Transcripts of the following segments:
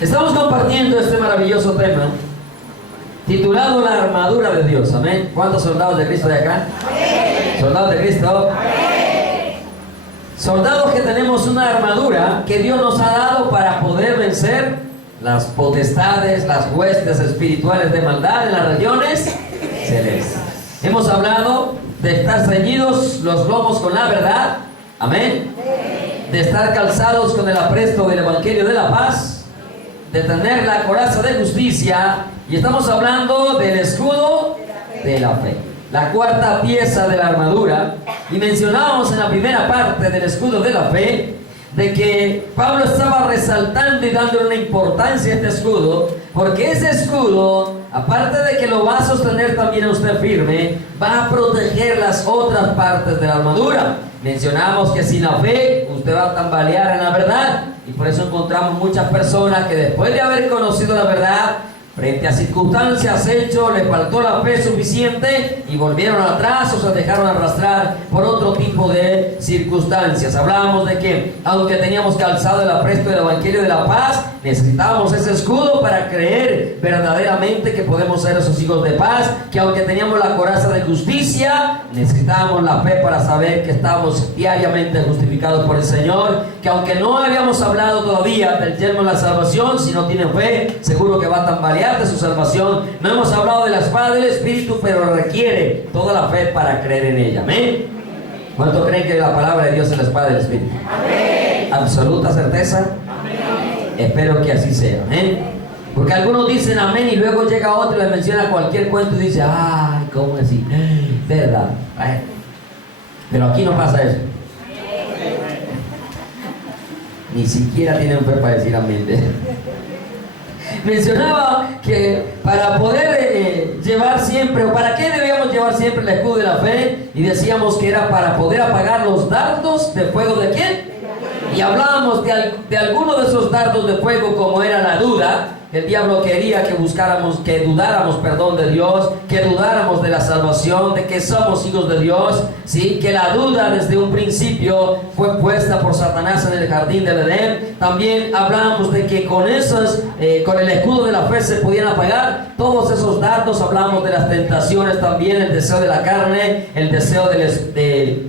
Estamos compartiendo este maravilloso tema titulado La armadura de Dios. Amén. ¿Cuántos soldados de Cristo hay acá? Amén. ¿Soldados de Cristo? Amén. Soldados que tenemos una armadura que Dios nos ha dado para poder vencer las potestades, las huestes espirituales de maldad en las regiones celestes. Hemos hablado de estar ceñidos los lomos con la verdad. Amén. De estar calzados con el apresto del Evangelio de la paz, de tener la coraza de justicia, y estamos hablando del escudo de la fe, la cuarta pieza de la armadura. Y mencionábamos en la primera parte del escudo de la fe de que Pablo estaba resaltando y dándole una importancia a este escudo, porque ese escudo, aparte de que lo va a sostener también a usted firme, va a proteger las otras partes de la armadura. Mencionamos que sin la fe usted va a tambalear en la verdad, y por eso encontramos muchas personas que después de haber conocido la verdad, frente a circunstancias, hechos, les faltó la fe suficiente y volvieron atrás o se dejaron arrastrar por otro tipo de circunstancias. Hablábamos de que aunque teníamos calzado el apresto del Evangelio de la paz, necesitábamos ese escudo para creer verdaderamente que podemos ser esos hijos de paz, que aunque teníamos la coraza de justicia, necesitábamos la fe para saber que estábamos diariamente justificados por el Señor, que aunque no habíamos hablado todavía del yelmo de la salvación, si no tienen fe, seguro que va a tambalear de su salvación. No hemos hablado de la espada del Espíritu, pero requiere toda la fe para creer en ella. Amén. ¿Cuánto creen que la palabra de Dios es la espada del Espíritu? Amén. ¿Absoluta certeza? Amén. Espero que así sea. Amén. Porque algunos dicen amén y luego llega otro y le menciona cualquier cuento y dice, ay, ¿cómo así? ¿Verdad? Pero aquí no pasa eso. Ni siquiera tienen fe para decir amén. Mencionaba que para poder llevar siempre, o para qué debíamos llevar siempre el escudo de la fe, y decíamos que era para poder apagar los dardos de fuego de ¿quién? Y hablábamos de alguno de esos dardos de fuego, como era la duda. El diablo quería que dudáramos de Dios, que dudáramos de la salvación, de que somos hijos de Dios, ¿sí? Que la duda desde un principio fue puesta por Satanás en el jardín del Edén. También hablábamos de que con el escudo de la fe se podían apagar todos esos dardos. Hablábamos de las tentaciones también, el deseo de la carne, el deseo de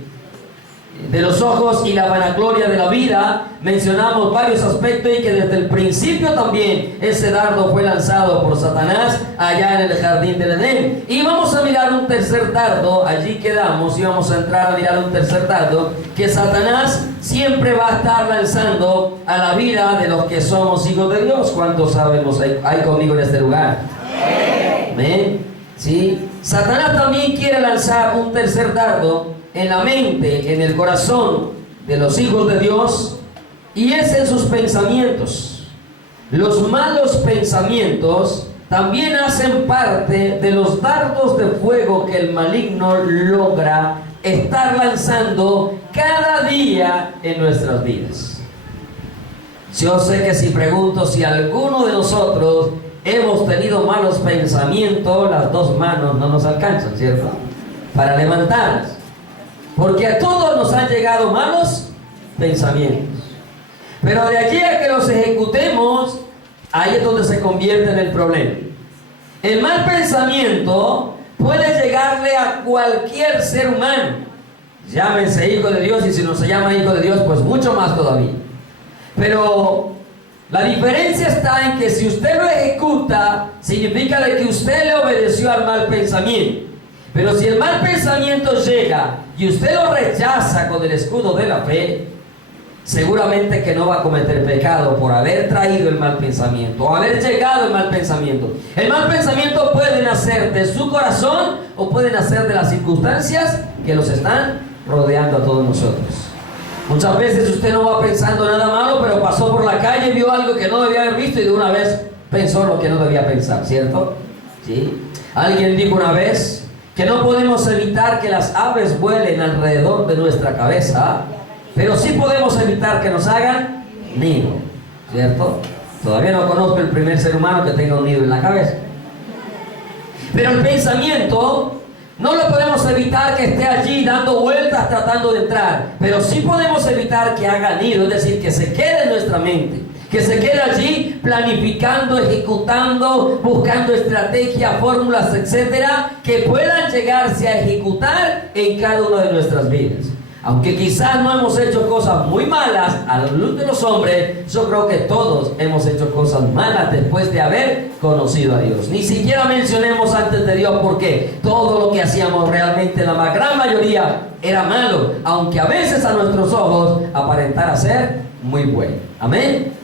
los ojos y la vanagloria de la vida. Mencionamos varios aspectos y que desde el principio también ese dardo fue lanzado por Satanás allá en el jardín del Edén. Y vamos a mirar un tercer dardo, allí quedamos, y vamos a entrar a mirar un tercer dardo que Satanás siempre va a estar lanzando a la vida de los que somos hijos de Dios. ¿Cuántos sabemos hay conmigo en este lugar? Amén. ¿Sí? Satanás también quiere lanzar un tercer dardo en la mente, en el corazón de los hijos de Dios, y es en sus pensamientos. Los malos pensamientos también hacen parte de los dardos de fuego que el maligno logra estar lanzando cada día en nuestras vidas. Yo sé que si pregunto si alguno de nosotros hemos tenido malos pensamientos, las dos manos no nos alcanzan, ¿cierto? Para levantarlas. Porque a todos nos han llegado malos pensamientos. Pero de allí a que los ejecutemos, ahí es donde se convierte en el problema. El mal pensamiento puede llegarle a cualquier ser humano. Llámense hijo de Dios, y si no se llama hijo de Dios, pues mucho más todavía. Pero la diferencia está en que si usted lo ejecuta, significa de que usted le obedeció al mal pensamiento. Pero si el mal pensamiento llega y usted lo rechaza con el escudo de la fe, seguramente que no va a cometer pecado por haber traído el mal pensamiento o haber llegado el mal pensamiento. El mal pensamiento puede nacer de su corazón o puede nacer de las circunstancias que los están rodeando a todos nosotros. Muchas veces usted no va pensando nada malo, pero pasó por la calle, vio algo que no debía haber visto y de una vez pensó lo que no debía pensar, ¿cierto? ¿Sí? Alguien dijo una vez que no podemos evitar que las aves vuelen alrededor de nuestra cabeza, pero sí podemos evitar que nos hagan nido, ¿cierto? Todavía no conozco el primer ser humano que tenga un nido en la cabeza. Pero el pensamiento no lo podemos evitar que esté allí dando vueltas tratando de entrar, pero sí podemos evitar que haga nido, es decir, que se quede en nuestra mente, que se quede allí planificando, ejecutando, buscando estrategias, fórmulas, etcétera, que puedan llegarse a ejecutar en cada una de nuestras vidas. Aunque quizás no hemos hecho cosas muy malas a la luz de los hombres, yo creo que todos hemos hecho cosas malas después de haber conocido a Dios. Ni siquiera mencionemos antes de Dios, porque todo lo que hacíamos realmente, la gran mayoría, era malo, aunque a veces a nuestros ojos aparentara ser muy bueno. Amén.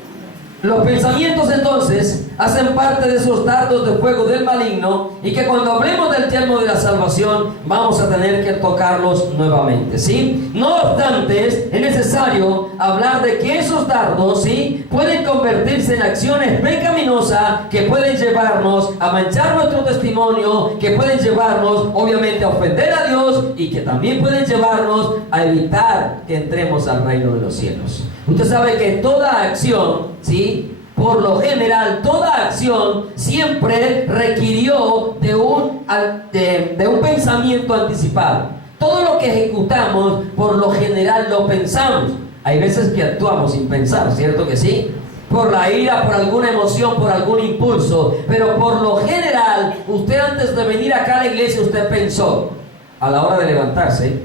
Los pensamientos entonces hacen parte de esos dardos de fuego del maligno, y que cuando hablemos del yelmo de la salvación vamos a tener que tocarlos nuevamente, ¿sí? No obstante, es necesario hablar de que esos dardos, ¿sí?, pueden convertirse en acciones pecaminosas que pueden llevarnos a manchar nuestro testimonio, que pueden llevarnos obviamente a ofender a Dios, y que también pueden llevarnos a evitar que entremos al reino de los cielos. Usted sabe que toda acción, ¿sí?, por lo general, toda acción siempre requirió de un pensamiento anticipado. Todo lo que ejecutamos, por lo general, lo pensamos. Hay veces que actuamos sin pensar, ¿cierto que sí? Por la ira, por alguna emoción, por algún impulso. Pero por lo general, usted antes de venir acá a la iglesia, usted pensó, a la hora de levantarse,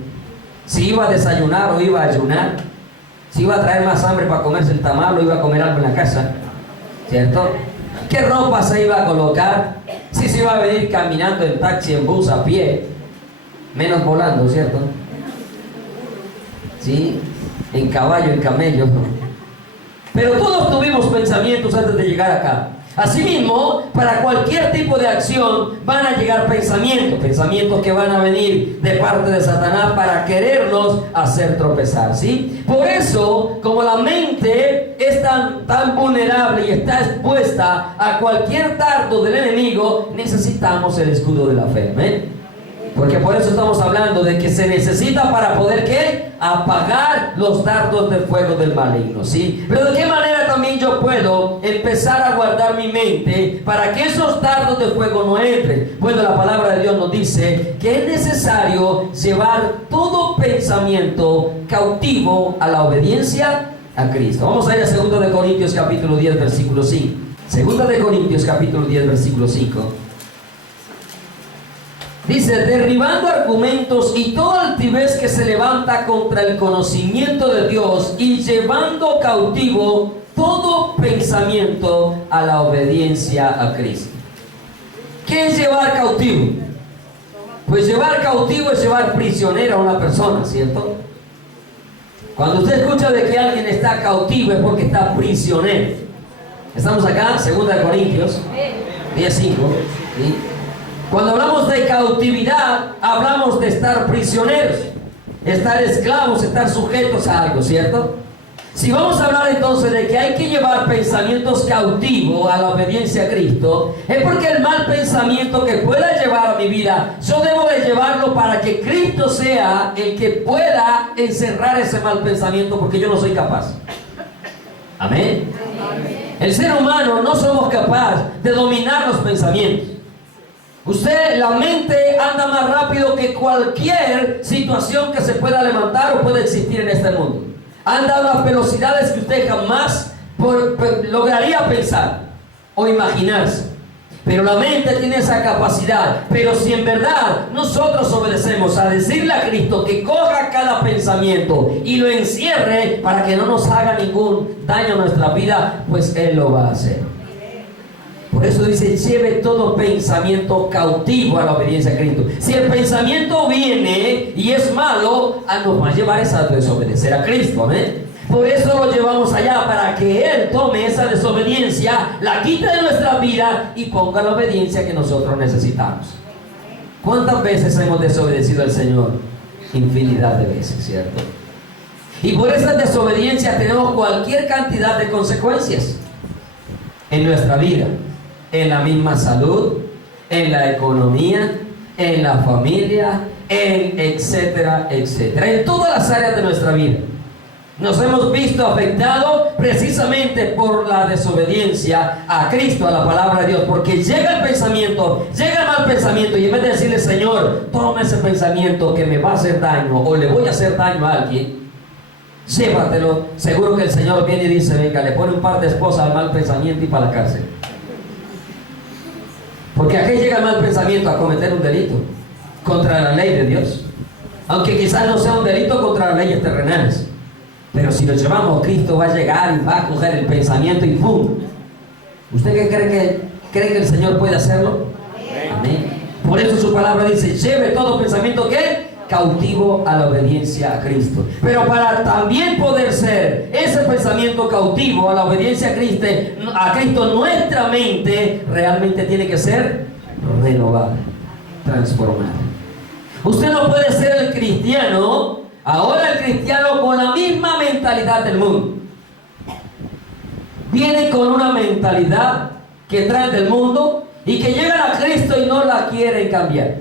si iba a desayunar o iba a ayunar, si iba a traer más hambre para comerse el tamal o iba a comer algo en la casa, ¿cierto? ¿Qué ropa se iba a colocar? Si se iba a venir caminando en taxi, en bus, a pie, menos volando, ¿cierto? ¿Sí? En caballo, en camello. Pero todos tuvimos pensamientos antes de llegar acá. Asimismo, para cualquier tipo de acción van a llegar pensamientos que van a venir de parte de Satanás para querernos hacer tropezar, ¿sí? Por eso, como la mente es tan vulnerable y está expuesta a cualquier dardo del enemigo, necesitamos el escudo de la fe, ¿ven? Porque por eso estamos hablando de que se necesita para poder, ¿qué?, apagar los dardos de fuego del maligno, ¿sí? Pero ¿de qué manera también yo puedo empezar a guardar mi mente para que esos dardos de fuego no entren? Bueno, la palabra de Dios nos dice que es necesario llevar todo pensamiento cautivo a la obediencia a Cristo. Vamos a ir a 2 de Corintios capítulo 10, versículo 5. 2 de Corintios capítulo 10, versículo 5. Dice, derribando argumentos y toda altivez que se levanta contra el conocimiento de Dios, y llevando cautivo todo pensamiento a la obediencia a Cristo. ¿Qué es llevar cautivo? Pues llevar cautivo es llevar prisionero a una persona, ¿cierto? Cuando usted escucha de que alguien está cautivo es porque está prisionero. Estamos acá, 2 de Corintios 10:5, ¿sí? Cuando hablamos de cautividad, hablamos de estar prisioneros, estar esclavos, estar sujetos a algo, ¿cierto? Si vamos a hablar entonces de que hay que llevar pensamientos cautivos a la obediencia a Cristo, es porque el mal pensamiento que pueda llevar a mi vida, yo debo de llevarlo para que Cristo sea el que pueda encerrar ese mal pensamiento, porque yo no soy capaz. Amén. El ser humano no somos capaces de dominar los pensamientos. Usted, la mente anda más rápido que cualquier situación que se pueda levantar o pueda existir en este mundo. Anda a unas velocidades que usted jamás lograría pensar o imaginarse. Pero la mente tiene esa capacidad. Pero si en verdad nosotros obedecemos a decirle a Cristo que coja cada pensamiento y lo encierre para que no nos haga ningún daño a nuestra vida, pues Él lo va a hacer. Por eso dice, lleve todo pensamiento cautivo a la obediencia a Cristo. Si el pensamiento viene y es malo, nos va a llevar a desobedecer a Cristo, ¿amén? Por eso lo llevamos allá, para que Él tome esa desobediencia, la quite de nuestra vida y ponga la obediencia que nosotros necesitamos. ¿Cuántas veces hemos desobedecido al Señor? Infinidad de veces, ¿cierto? Y por esa desobediencia tenemos cualquier cantidad de consecuencias en nuestra vida. En la misma salud, en la economía, en la familia, en etcétera, etcétera. En todas las áreas de nuestra vida. Nos hemos visto afectados precisamente por la desobediencia a Cristo, a la palabra de Dios. Porque llega el pensamiento, llega el mal pensamiento, y en vez de decirle, Señor, toma ese pensamiento que me va a hacer daño o le voy a hacer daño a alguien, llévatelo. Seguro que el Señor viene y dice, venga, le pone un par de esposas al mal pensamiento y para la cárcel. Porque aquí llega el mal pensamiento a cometer un delito contra la ley de Dios. Aunque quizás no sea un delito contra las leyes terrenales. Pero si lo llevamos, Cristo va a llegar y va a coger el pensamiento y ¡pum! ¿Usted qué cree que el Señor puede hacerlo? Amén. Por eso su palabra dice, lleve todo pensamiento que cautivo a la obediencia a Cristo. Pero para también poder ser ese pensamiento cautivo a la obediencia a Cristo, nuestra mente realmente tiene que ser renovada, transformada. Usted no puede ser el cristiano, ahora el cristiano con la misma mentalidad del mundo. Viene con una mentalidad que traen del mundo y que llegan a Cristo y no la quieren cambiar.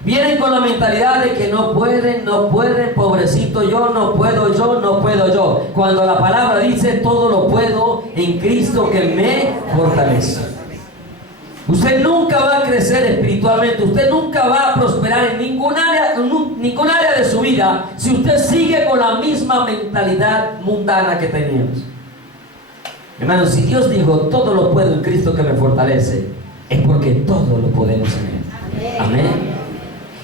Vienen con la mentalidad de que no pueden, pobrecito yo, no puedo yo. Cuando la palabra dice todo lo puedo en Cristo que me fortalece. Usted nunca va a crecer espiritualmente, usted nunca va a prosperar en ningún área de su vida si usted sigue con la misma mentalidad mundana que teníamos. Hermanos, si Dios dijo todo lo puedo en Cristo que me fortalece, es porque todo lo podemos en Él. Amén.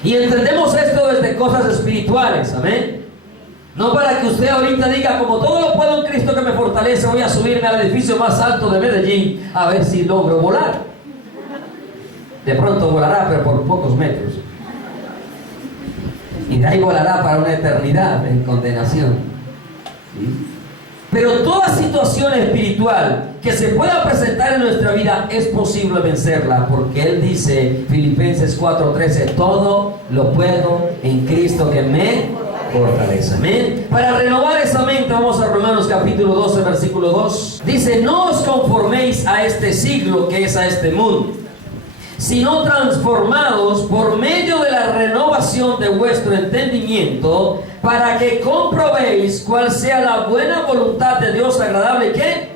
Y entendemos esto desde cosas espirituales. Amén. No para que usted ahorita diga, como todo lo puedo en Cristo que me fortalece, voy a subirme al edificio más alto de Medellín a ver si logro volar. De pronto volará, pero por pocos metros. Y de ahí volará para una eternidad en condenación. ¿Sí? Pero toda situación espiritual que se pueda presentar en nuestra vida es posible vencerla, porque Él dice, Filipenses 4:13, todo lo puedo en Cristo que me fortalece. Amén. Para renovar esa mente, vamos a Romanos capítulo 12, versículo 2. Dice, no os conforméis a este siglo, que es a este mundo, sino transformados por medio de la renovación de vuestro entendimiento, para que comprobéis cuál sea la buena voluntad de Dios, agradable. ¿Qué?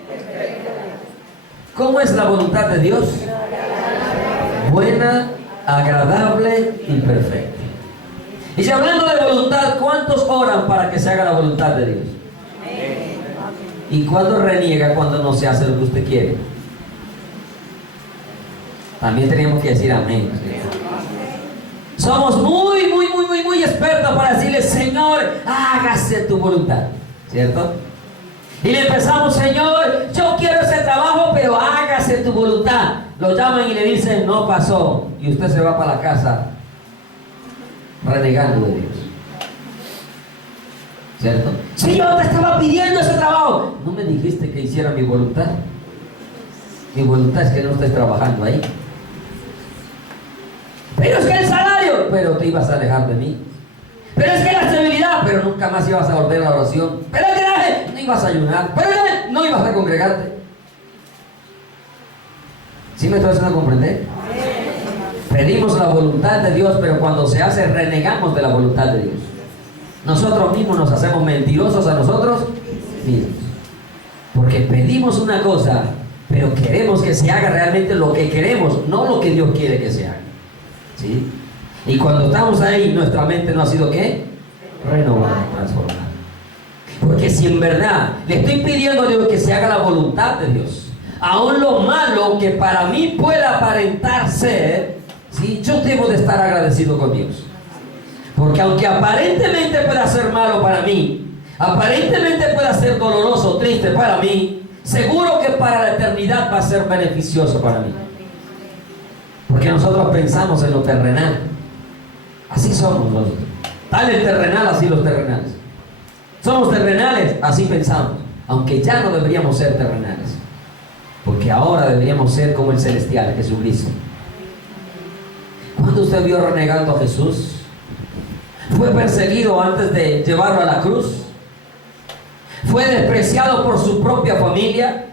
¿Cómo es la voluntad de Dios? Buena, agradable y perfecta. Y si hablando de voluntad, ¿cuántos oran para que se haga la voluntad de Dios? ¿Y cuándo reniega cuando no se hace lo que usted quiere? También tenemos que decir amén. Somos muy expertos para decirle, Señor, hágase tu voluntad, ¿cierto? Y le empezamos, Señor, yo quiero ese trabajo, pero hágase tu voluntad. Lo llaman y le dicen, no pasó. Y usted se va para la casa renegando de Dios, ¿cierto? Si yo te estaba pidiendo ese trabajo, no me dijiste que hiciera mi voluntad. Mi voluntad es que no estés trabajando ahí. Pero es que el salario, pero te ibas a alejar de mí. Pero es que la estabilidad, pero nunca más ibas a volver a la oración. Pero es que no ibas a ayunar, pero no ibas a congregarte. ¿Sí me estoy haciendo comprender? Pedimos la voluntad de Dios, pero cuando se hace, renegamos de la voluntad de Dios. Nosotros mismos nos hacemos mentirosos a nosotros mismos. Porque pedimos una cosa, pero queremos que se haga realmente lo que queremos, no lo que Dios quiere que se haga. ¿Sí? Y cuando estamos ahí, nuestra mente no ha sido ¿qué? Renovada, transformada. Porque si en verdad le estoy pidiendo a Dios que se haga la voluntad de Dios, aún lo malo que para mí pueda aparentar ser, ¿sí? Yo debo de estar agradecido con Dios. Porque aunque aparentemente pueda ser malo para mí, aparentemente pueda ser doloroso, triste para mí, seguro que para la eternidad va a ser beneficioso para mí. Porque nosotros pensamos en lo terrenal. Así somos nosotros. Tal el terrenal, así los terrenales. Somos terrenales, así pensamos. Aunque ya no deberíamos ser terrenales. Porque ahora deberíamos ser como el celestial, Jesucristo. ¿Cuándo usted vio renegando a Jesús? Fue perseguido antes de llevarlo a la cruz. Fue despreciado por su propia familia.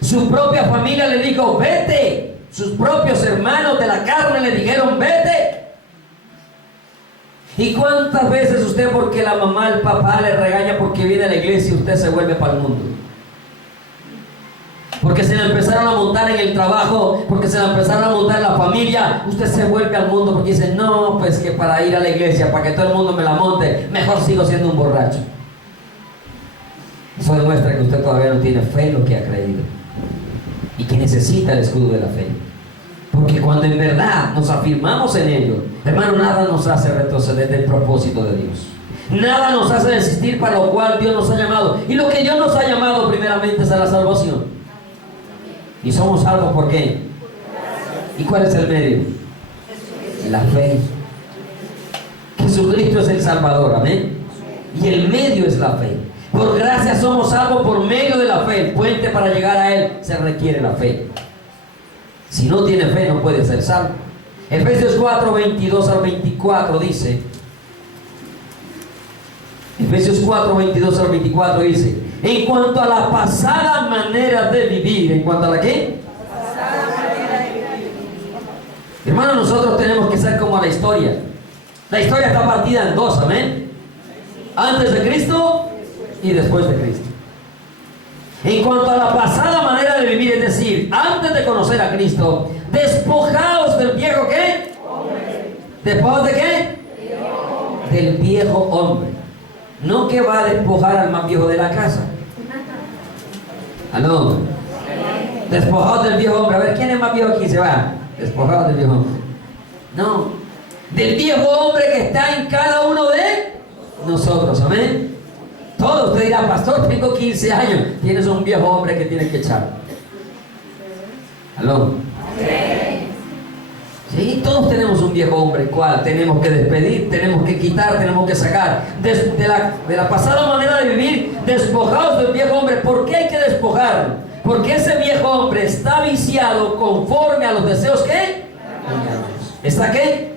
Su propia familia le dijo, vete. Sus propios hermanos de la carne le dijeron, vete. ¿Y cuántas veces usted, porque la mamá, el papá le regaña porque viene a la iglesia, y usted se vuelve para el mundo? Porque se la empezaron a montar en el trabajo, porque se la empezaron a montar en la familia, usted se vuelve al mundo porque dice, no, pues que para ir a la iglesia, para que todo el mundo me la monte, mejor sigo siendo un borracho. Eso demuestra que usted todavía no tiene fe en lo que ha creído y que necesita el escudo de la fe. Porque cuando en verdad nos afirmamos en ello, hermano, nada nos hace retroceder del propósito de Dios. Nada nos hace desistir para lo cual Dios nos ha llamado. Y lo que Dios nos ha llamado primeramente es a la salvación. Y somos salvos ¿por qué? ¿Y cuál es el medio? La fe. Jesucristo es el Salvador, amén. Y el medio es la fe. Por gracia somos salvos por medio de la fe. El puente para llegar a Él se requiere la fe. Si no tiene fe no puede ser salvo. Efesios 4, 22 al 24 dice. Efesios 4, 22 al 24 dice: en cuanto a la pasada manera de vivir. ¿En cuanto a la qué? Pasada manera de vivir. Hermano, nosotros tenemos que ser como la historia. La historia está partida en dos, amén. Antes de Cristo y después de Cristo. En cuanto a la pasada manera de vivir, es decir, antes de conocer a Cristo, despojaos del viejo ¿qué? Hombre. ¿Despojaos de qué? Del viejo hombre. No que va a despojar al más viejo de la casa. ¿Aló? Despojaos del viejo hombre. A ver, ¿quién es más viejo aquí? Se va. Despojaos del viejo hombre. No. Del viejo hombre que está en cada uno de nosotros. Amén. Todo usted dirá, pastor, tengo 15 años. Tienes un viejo hombre que tienes que echar. ¿Aló? Sí, todos tenemos un viejo hombre, cual tenemos que despedir, tenemos que quitar, tenemos que sacar. De la pasada manera de vivir, despojados del viejo hombre. ¿Por qué hay que despojar? Porque ese viejo hombre está viciado conforme a los deseos ¿qué? ¿Está qué?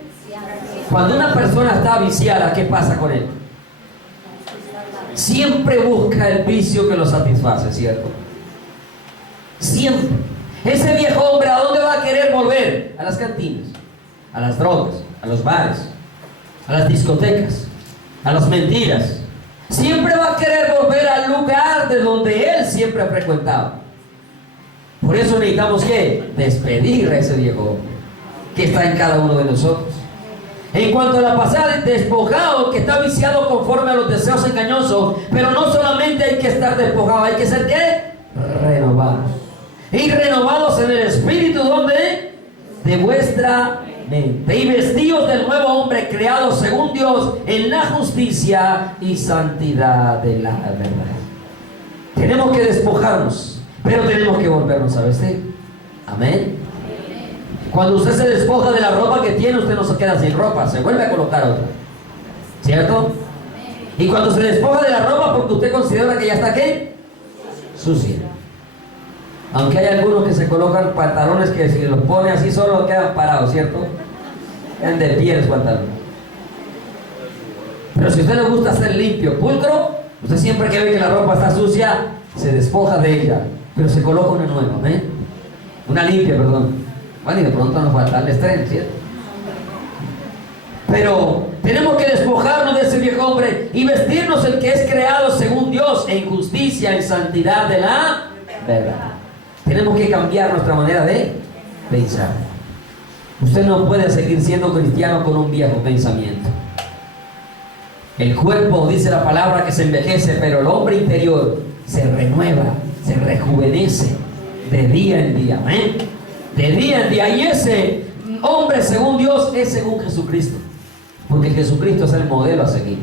Cuando una persona está viciada, ¿qué pasa con él? Siempre busca el vicio que lo satisface, ¿cierto? Siempre. Ese viejo hombre, ¿a dónde va a querer volver? A las cantinas, a las drogas, a los bares, a las discotecas, a las mentiras. Siempre va a querer volver al lugar de donde él siempre ha frecuentado. Por eso necesitamos ¿qué? Despedir a ese viejo hombre que está en cada uno de nosotros. En cuanto a la pasada, despojado, que está viciado conforme a los deseos engañosos. Pero no solamente hay que estar despojado, hay que ser ¿qué? Renovados. Y renovados en el espíritu, ¿dónde? De vuestra mente. Y vestidos del nuevo hombre creado según Dios en la justicia y santidad de la verdad. Tenemos que despojarnos, pero tenemos que volvernos a vestir. Amén. Cuando usted se despoja de la ropa que tiene, usted no se queda sin ropa, se vuelve a colocar otra. ¿Cierto? Y cuando se despoja de la ropa porque usted considera que ya está ¿qué? Sucia. Aunque hay algunos que se colocan pantalones que si los pone así solo quedan parados, ¿cierto? Quedan de pie los pantalones. Pero si a usted le gusta ser limpio, pulcro, usted siempre que ve que la ropa está sucia, se despoja de ella, pero se coloca una nueva, ¿eh? Una limpia, perdón. Bueno, y de pronto nos falta el estreno, ¿cierto? Pero tenemos que despojarnos de ese viejo hombre y vestirnos el que es creado según Dios en justicia, en santidad de la verdad. Tenemos que cambiar nuestra manera de pensar. Usted no puede seguir siendo cristiano con un viejo pensamiento. El cuerpo, dice la palabra, que se envejece, pero el hombre interior se renueva, se rejuvenece de día en día. Amén. De día en día. Y ese hombre según Dios es según Jesucristo, porque Jesucristo es el modelo a seguir.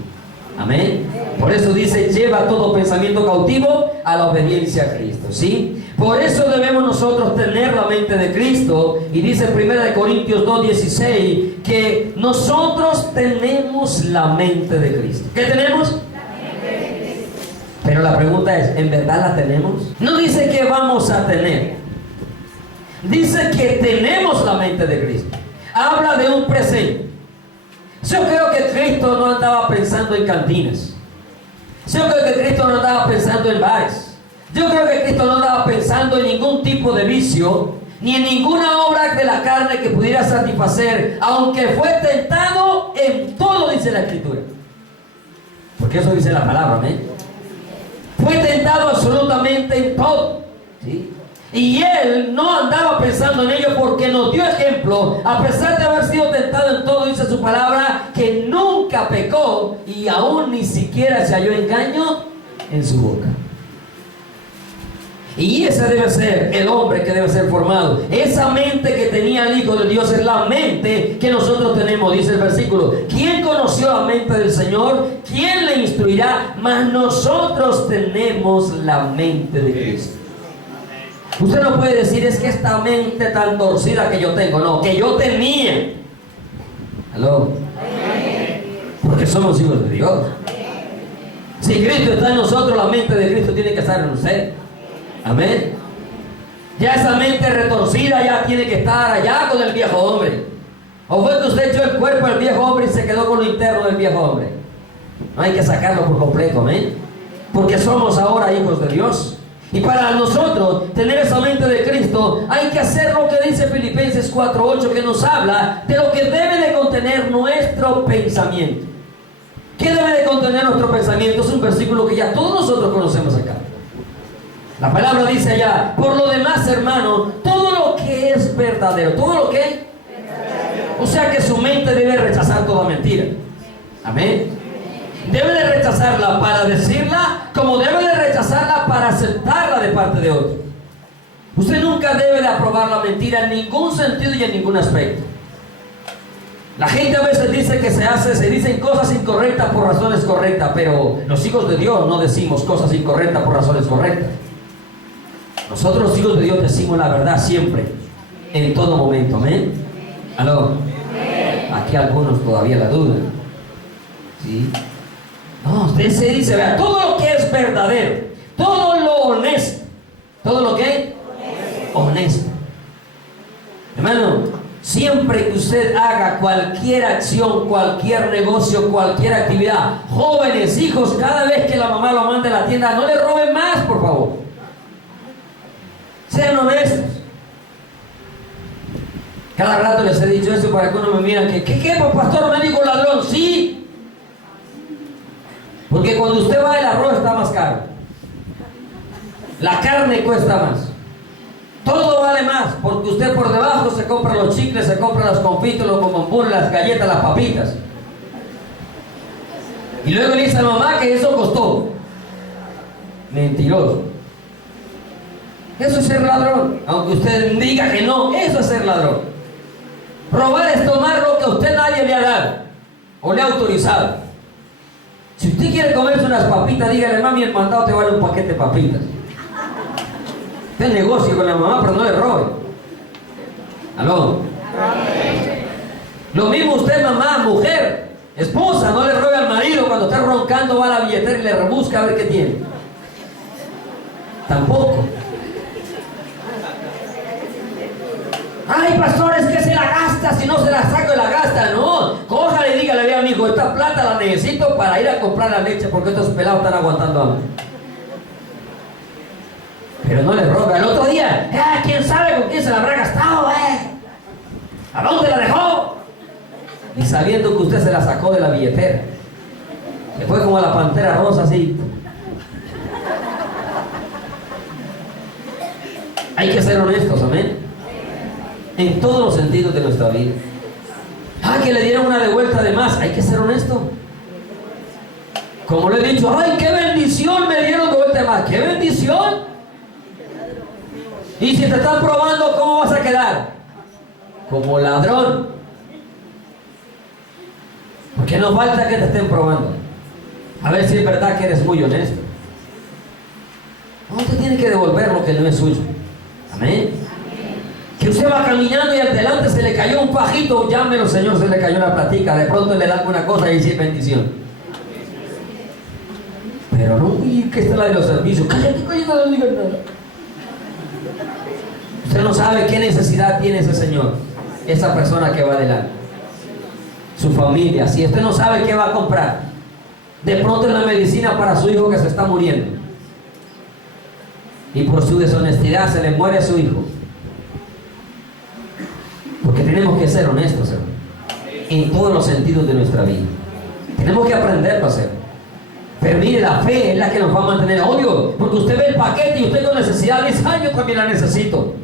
Amén. Por eso dice: lleva todo pensamiento cautivo a la obediencia a Cristo. ¿Sí? Por eso debemos nosotros tener la mente de Cristo. Y dice en 1 Corintios 2:16 que nosotros tenemos la mente de Cristo. ¿Qué tenemos? La mente de Cristo. Pero la pregunta es, ¿en verdad la tenemos? No dice que vamos a tener, dice que tenemos la mente de Cristo. Habla de un presente. Yo creo que Cristo no andaba pensando en cantinas. Yo creo que Cristo no andaba pensando en bares. Yo creo que Cristo no andaba pensando en ningún tipo de vicio, ni en ninguna obra de la carne que pudiera satisfacer, aunque fue tentado en todo, dice la Escritura. Porque eso dice la palabra, ¿eh? Fue tentado absolutamente en todo, ¿sí? Y él no andaba pensando en ello, porque nos dio ejemplo, a pesar de haber sido tentado en todo, dice su palabra, que nunca pecó y aún ni siquiera se halló engaño en su boca. Y ese debe ser el hombre que debe ser formado. Esa mente que tenía el Hijo de Dios es la mente que nosotros tenemos, dice el versículo. ¿Quién conoció la mente del Señor? ¿Quién le instruirá? Mas nosotros tenemos la mente de Cristo. Usted no puede decir, es que esta mente tan torcida que yo tengo. No, que yo tenía. ¿Aló? Porque somos hijos de Dios. Si Cristo está en nosotros, la mente de Cristo tiene que estar en usted. Amén. Ya esa mente retorcida ya tiene que estar allá con el viejo hombre. ¿O fue que usted echó el cuerpo del viejo hombre y se quedó con lo interno del viejo hombre? No hay que sacarlo por completo, amén. Porque somos ahora hijos de Dios. Y para nosotros tener esa mente de Cristo, hay que hacer lo que dice Filipenses 4:8, que nos habla de lo que debe de contener nuestro pensamiento. ¿Qué debe de contener nuestro pensamiento? Es un versículo que ya todos nosotros conocemos acá. La palabra dice allá, por lo demás, hermano, todo lo que es verdadero, todo lo que... O sea que su mente debe rechazar toda mentira. Amén. Debe de rechazarla para decirla, como debe de rechazarla para aceptarla de parte de otro. Usted nunca debe de aprobar la mentira en ningún sentido y en ningún aspecto. La gente a veces dice que se dicen cosas incorrectas por razones correctas, pero los hijos de Dios no decimos cosas incorrectas por razones correctas. Nosotros los hijos de Dios decimos la verdad siempre, en todo momento, amén. ¿Aló? Aquí algunos todavía la dudan. ¿Sí? No, usted se dice, vea, todo lo que es verdadero, todo lo honesto, todo lo que honesto. Hermano, siempre que usted haga cualquier acción, cualquier negocio, cualquier actividad, jóvenes, hijos, cada vez que la mamá lo mande a la tienda, no le roben más, por favor. Sean honestos. Cada rato les he dicho eso para que uno me miran que, ¿qué, pastor? ¿Me dijo ladrón? Sí. Porque cuando usted va, el arroz está más caro. La carne cuesta más. Todo vale más, porque usted por debajo se compra los chicles, se compra los confitos, los bombones, las galletas, las papitas. Y luego le dice a la mamá que eso costó. Mentiroso. Eso es ser ladrón. Aunque usted diga que no, eso es ser ladrón. Robar es tomar lo que a usted nadie le ha dado o le ha autorizado. Si usted quiere comerse unas papitas, dígale, mami, el mandado te vale un paquete de papitas. Usted negocio con la mamá, pero no le robe. ¿Aló? Lo mismo usted, mamá, mujer, esposa, no le robe al marido. Cuando está roncando va a la billetera y le rebusca a ver qué tiene. Tampoco. Ay, pastor, es que se la gasta, si no se la saco y la gasta. No, cójale y dígale, vea, amigo, esta plata la necesito para ir a comprar la leche porque estos pelados están aguantando hambre. Pero no le roba. El otro día, ¿quién sabe con quién se la habrá gastado, ¿A dónde la dejó? Y sabiendo que usted se la sacó de la billetera. Se fue como la pantera rosa así. Hay que ser honestos, amén. En todos los sentidos de nuestra vida. Que le dieron una de vuelta de más. Hay que ser honesto. Como le he dicho, ay, qué bendición me dieron de vuelta de más. ¡Qué bendición! Y si te están probando, ¿cómo vas a quedar? Como ladrón. Porque no falta que te estén probando. A ver si es verdad que eres muy honesto. No te tiene que devolver lo que no es suyo. Amén. Que usted va caminando y al delante se le cayó un fajito, llámelo, Señor, se le cayó la platica, de pronto le dan una cosa y dice bendición. Pero no, y que esta es la de los servicios, cállate, no digas nada. Usted no sabe qué necesidad tiene ese señor, esa persona que va adelante, su familia. Si usted no sabe qué va a comprar, de pronto es la medicina para su hijo que se está muriendo, y por su deshonestidad se le muere a su hijo. Porque tenemos que ser honestos, hermano, en todos los sentidos de nuestra vida. Tenemos que aprenderlo a hacer. Pero mire, la fe es la que nos va a mantener. Obvio, porque usted ve el paquete y usted con necesidad dice, ay, yo también la necesito.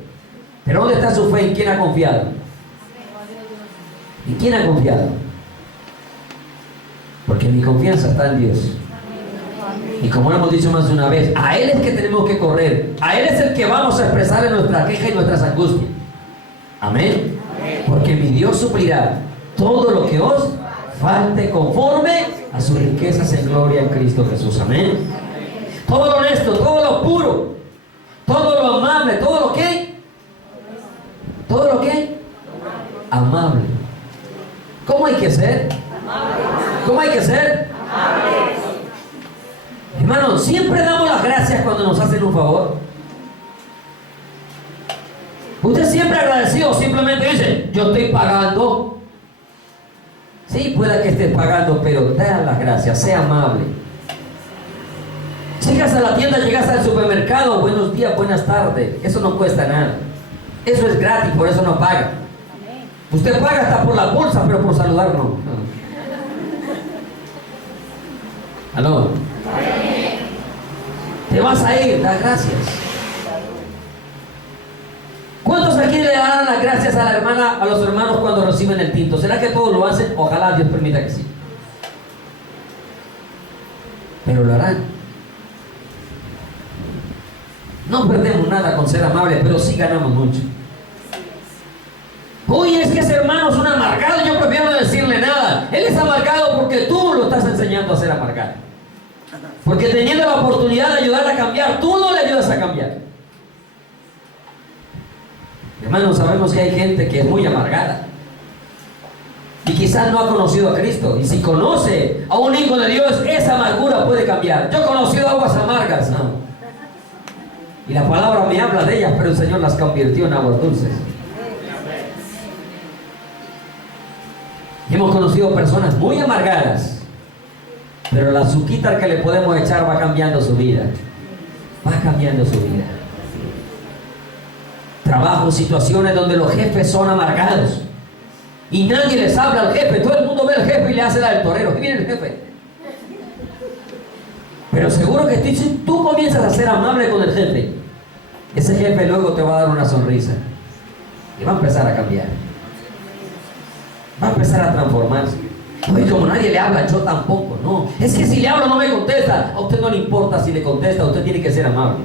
Pero ¿dónde está su fe? ¿En quién ha confiado? ¿En quién ha confiado? Porque mi confianza está en Dios. Y como lo hemos dicho más de una vez, a Él es que tenemos que correr. A Él es el que vamos a expresar en nuestra queja y nuestras angustias. Amén. Porque mi Dios suplirá todo lo que os falte conforme a sus riquezas en gloria en Cristo Jesús. Amén. Todo lo honesto, todo lo puro, todo lo amable, todo lo que amable. ¿Cómo hay que ser? ¿Cómo hay que ser? Hermanos, siempre damos las gracias cuando nos hacen un favor. Usted siempre agradecido, simplemente dice, yo estoy pagando. Sí, pueda que estés pagando, pero da las gracias, sea amable. Llegas a la tienda, llegas al supermercado, buenos días, buenas tardes. Eso no cuesta nada. Eso es gratis, por eso no paga. Usted paga hasta por la bolsa, pero por saludar no. ¿Aló? Te vas a ir, da gracias. ¿Cuántos aquí le darán las gracias a la hermana, a los hermanos cuando reciben el tinto? ¿Será que todos lo hacen? Ojalá Dios permita que sí. Pero lo harán. No perdemos nada con ser amables, pero sí ganamos mucho. Uy, es que ese hermano es un amargado, yo prefiero no decirle nada. Él es amargado porque tú lo estás enseñando a ser amargado. Porque teniendo la oportunidad de ayudar a cambiar, tú no le ayudas a cambiar. Hermanos, sabemos que hay gente que es muy amargada y quizás no ha conocido a Cristo. Y si conoce a un hijo de Dios, esa amargura puede cambiar. Yo he conocido aguas amargas, ¿no? Y la palabra me habla de ellas, pero el Señor las convirtió en aguas dulces. Y hemos conocido personas muy amargadas, pero la azuquita que le podemos echar va cambiando su vida. Va cambiando su vida. Trabajo, situaciones donde los jefes son amargados y nadie les habla al jefe. Todo el mundo ve al jefe y le hace la del torero. ¿Qué viene el jefe? Pero seguro que si tú comienzas a ser amable con el jefe, ese jefe luego te va a dar una sonrisa y va a empezar a cambiar. Va a empezar a transformarse. Oye, como nadie le habla, yo tampoco. No, es que si le hablo no me contesta. A usted no le importa si le contesta, usted tiene que ser amable.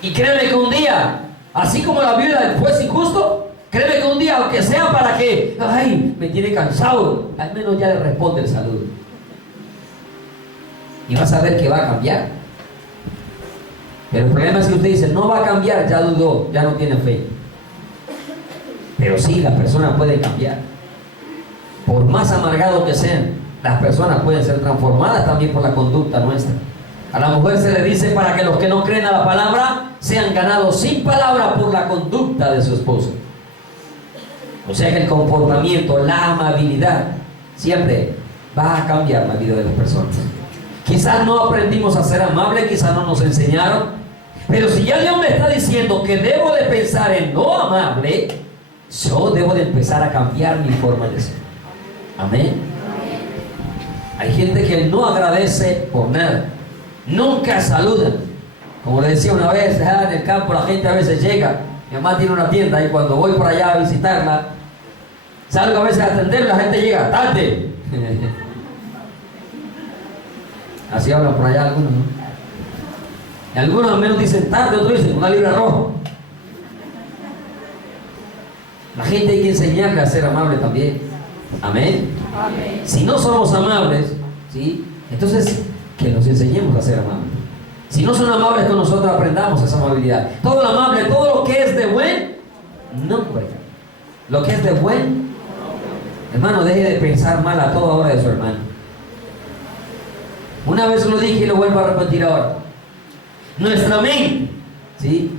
Y créeme que un día, así como la viuda del juez injusto, créeme que un día, aunque sea para que, ay, me tiene cansado, al menos ya le responde el saludo. Y vas a ver que va a cambiar. Pero el problema es que usted dice, no va a cambiar, ya dudó, ya no tiene fe. Pero sí, las personas pueden cambiar. Por más amargados que sean, las personas pueden ser transformadas también por la conducta nuestra. A la mujer se le dice para que los que no creen a la palabra sean ganados sin palabra por la conducta de su esposo. O sea que el comportamiento, la amabilidad, siempre va a cambiar la vida de las personas. Quizás no aprendimos a ser amables, quizás no nos enseñaron, pero si ya Dios me está diciendo que debo de pensar en lo amable, yo debo de empezar a cambiar mi forma de ser. Amén. Hay gente que no agradece por nada, nunca saluda. Como le decía una vez, en el campo la gente a veces llega. Mi mamá tiene una tienda y cuando voy por allá a visitarla, salgo a veces a atender, la gente llega tarde. Así hablan por allá algunos, ¿no? Y algunos al menos dicen tarde, otros dicen una libra roja. La gente hay que enseñarle a ser amable también. Amén. Amén. Si no somos amables, ¿sí? Entonces que nos enseñemos a ser amables. Si no son amables con nosotros, aprendamos esa amabilidad. Todo lo amable, todo lo que es de buen nombre. Lo que es de buen hermano, deje de pensar mal a toda hora de su hermano. Una vez lo dije y lo vuelvo a repetir ahora. Nuestra mente, ¿sí?,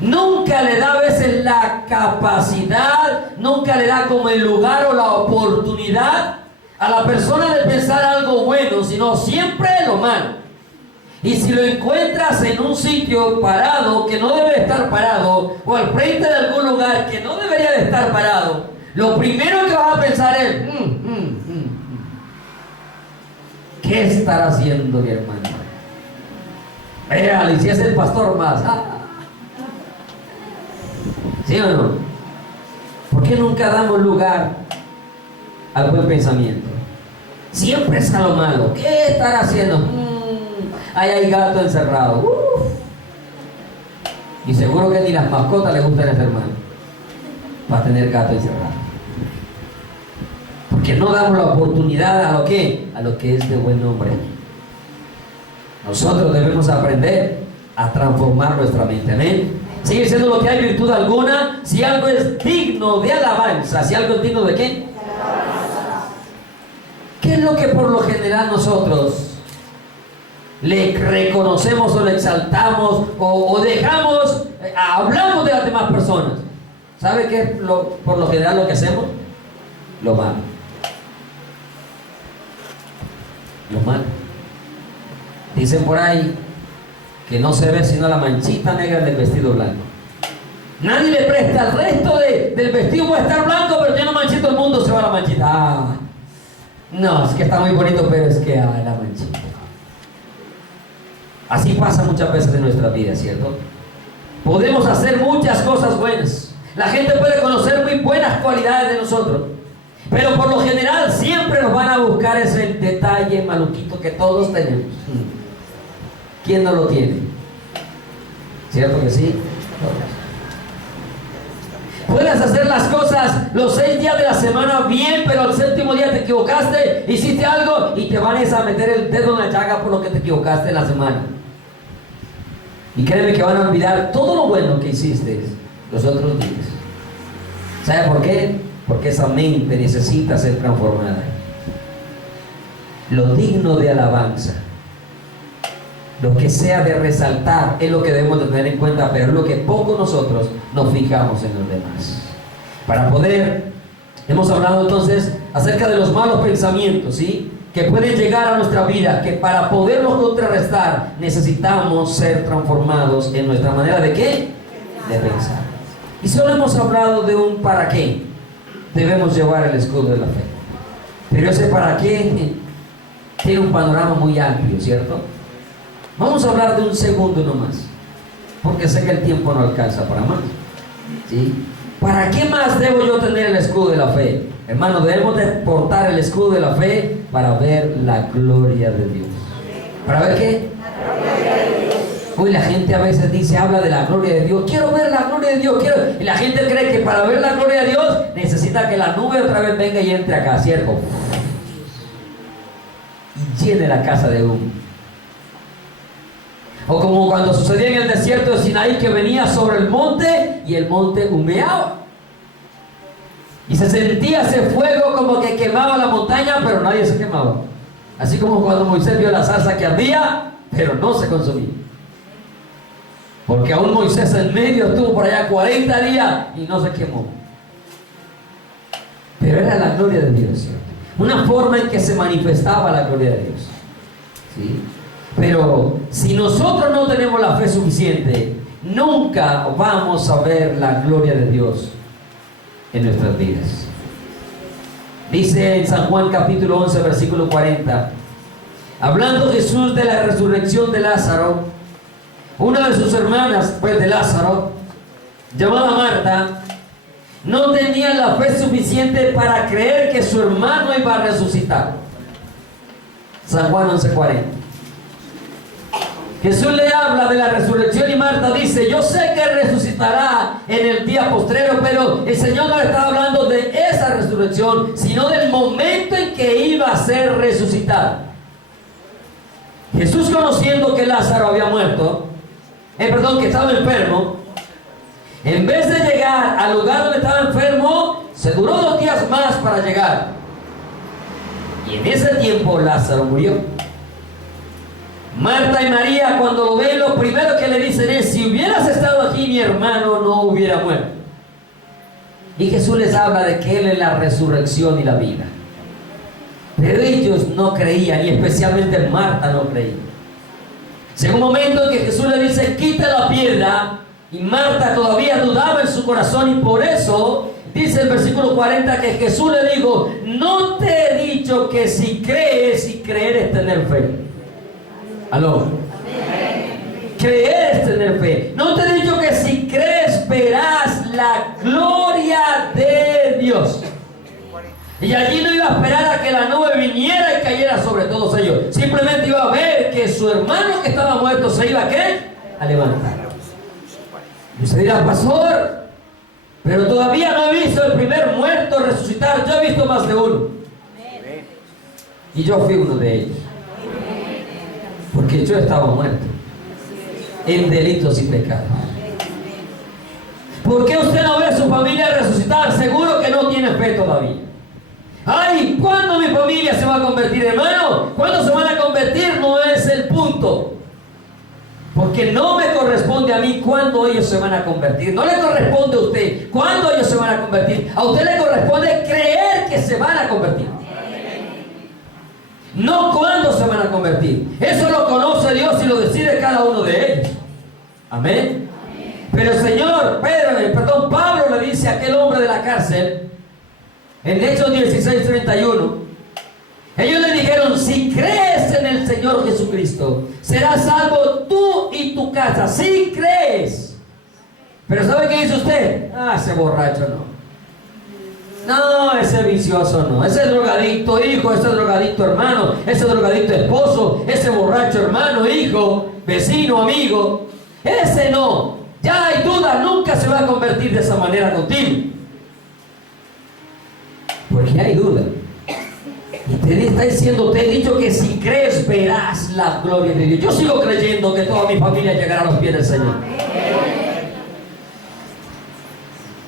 nunca le da a veces la capacidad, nunca le da como el lugar o la oportunidad a la persona de pensar algo bueno, sino siempre lo malo. Y si lo encuentras en un sitio parado que no debe estar parado, o al frente de algún lugar que no debería de estar parado, lo primero que vas a pensar es ¿qué estará haciendo mi hermano? Véale, si es el pastor más. ¿Sí o no? ¿Por qué nunca damos lugar al buen pensamiento? Siempre es a lo malo. ¿Qué estará haciendo? ahí hay gato encerrado. Y seguro que ni las mascotas le gustan a ese hermano para tener gato encerrado. Porque no damos la oportunidad a lo que es de buen nombre. Nosotros debemos aprender a transformar nuestra mente. Amén. Sigue siendo lo que hay virtud alguna. Si algo es digno de alabanza, si algo es digno de ¿qué? ¿Qué es lo que por lo general nosotros le reconocemos o le exaltamos o dejamos, hablamos de las demás personas? ¿Sabe qué es por lo general lo que hacemos? Lo malo. Lo malo. Dicen por ahí que no se ve sino la manchita negra del vestido blanco. Nadie le presta el resto del vestido, puede estar blanco, pero tiene una manchita, el mundo se va a la manchita. No, es que está muy bonito, pero es que la manchita. Así pasa muchas veces en nuestra vida, ¿cierto? Podemos hacer muchas cosas buenas. La gente puede conocer muy buenas cualidades de nosotros, pero por lo general siempre nos van a buscar ese detalle maluquito que todos tenemos. ¿Quién no lo tiene? ¿Cierto que sí? Puedes hacer las cosas los 6 días de la semana bien, pero el 7º día te equivocaste, hiciste algo y te van a meter el dedo en la llaga por lo que te equivocaste en la semana. Y créeme que van a olvidar todo lo bueno que hiciste los otros días. ¿Sabe por qué? Porque esa mente necesita ser transformada. Lo digno de alabanza, lo que sea de resaltar, es lo que debemos de tener en cuenta, pero es lo que poco nosotros nos fijamos en los demás. Para poder, hemos hablado entonces acerca de los malos pensamientos, ¿sí?, que pueden llegar a nuestra vida, que para poderlos contrarrestar necesitamos ser transformados en nuestra manera de ¿qué? De pensar. Y solo hemos hablado de un para qué debemos llevar el escudo de la fe, pero ese para qué tiene un panorama muy amplio, ¿cierto? Vamos a hablar de un segundo nomás, porque sé que el tiempo no alcanza para más, ¿sí? ¿Para qué más debo yo tener el escudo de la fe? Hermano, debemos de portar el escudo de la fe para ver la gloria de Dios. ¿Para ver qué? Hoy la gente a veces dice, habla de la gloria de Dios. Quiero ver la gloria de Dios, quiero. Y la gente cree que para ver la gloria de Dios necesita que la nube otra vez venga y entre acá, ¿cierto? Y llene la casa de humo. O como cuando sucedía en el desierto de Sinaí, que venía sobre el monte y el monte humeaba. Y se sentía ese fuego como que quemaba la montaña, pero nadie se quemaba. Así como cuando Moisés vio la salsa que ardía, pero no se consumía. Porque aún Moisés en medio estuvo por allá 40 días y no se quemó. Pero era la gloria de Dios, ¿cierto? Una forma en que se manifestaba la gloria de Dios, ¿sí? Pero si nosotros no tenemos la fe suficiente, nunca vamos a ver la gloria de Dios en nuestras vidas. Dice en San Juan capítulo 11 versículo 40, hablando Jesús de la resurrección de Lázaro, una de sus hermanas, pues de Lázaro, llamada Marta, no tenía la fe suficiente para creer que su hermano iba a resucitar. San Juan 11:40. Jesús le habla de la resurrección y Marta dice, yo sé que resucitará en el día postrero, pero el Señor no le estaba hablando de esa resurrección, sino del momento en que iba a ser resucitado. Jesús, conociendo que Lázaro había muerto, que estaba enfermo, en vez de llegar al lugar donde estaba enfermo, se duró 2 días más para llegar. Y en ese tiempo Lázaro murió. Marta y María, cuando lo ven, lo primero que le dicen es, si hubieras estado aquí, mi hermano no hubiera muerto. Y Jesús les habla de que Él es la resurrección y la vida. Pero ellos no creían, y especialmente Marta no creía. Llegó un momento en que Jesús le dice, quita la piedra, y Marta todavía dudaba en su corazón, y por eso dice el versículo 40 que Jesús le dijo, no te he dicho que si crees, y creer es tener fe. ¿Aló? Creer es tener fe. No te he dicho que si crees verás la gloria de Dios. Y allí no iba a esperar a que la nube viniera y cayera sobre todos ellos. Si simplemente iba a ver que su hermano que estaba muerto se iba, ¿qué? A levantar. Y usted dirá, pastor, pero todavía no he visto el primer muerto resucitar. Yo he visto más de uno. Y yo fui uno de ellos. Porque yo estaba muerto en delitos y pecados. ¿Por qué usted no ve a su familia resucitar? Seguro que no tiene fe todavía. Ay, ¿cuándo mi familia se va a convertir, hermano? ¿Cuándo se van a convertir? No es el punto. Porque no me corresponde a mí cuándo ellos se van a convertir. No le corresponde a usted cuándo ellos se van a convertir. A usted le corresponde creer que se van a convertir. No cuándo se van a convertir. Eso lo conoce Dios y lo decide cada uno de ellos. Amén. Pero el Señor, Pablo le dice a aquel hombre de la cárcel, en Hechos 16:31, ellos le dijeron, si crees en el Señor Jesucristo, serás salvo tú y tu casa, si crees. Pero ¿sabe qué dice usted? Ah, ese borracho no. No, ese vicioso no. Ese drogadicto hijo, ese drogadicto hermano, ese drogadicto esposo, ese borracho hermano, hijo, vecino, amigo. Ese no. Ya hay duda, nunca se va a convertir de esa manera contigo. Porque hay duda. Y te está diciendo, te he dicho que si crees verás la gloria de Dios. Yo sigo creyendo que toda mi familia llegará a los pies del Señor.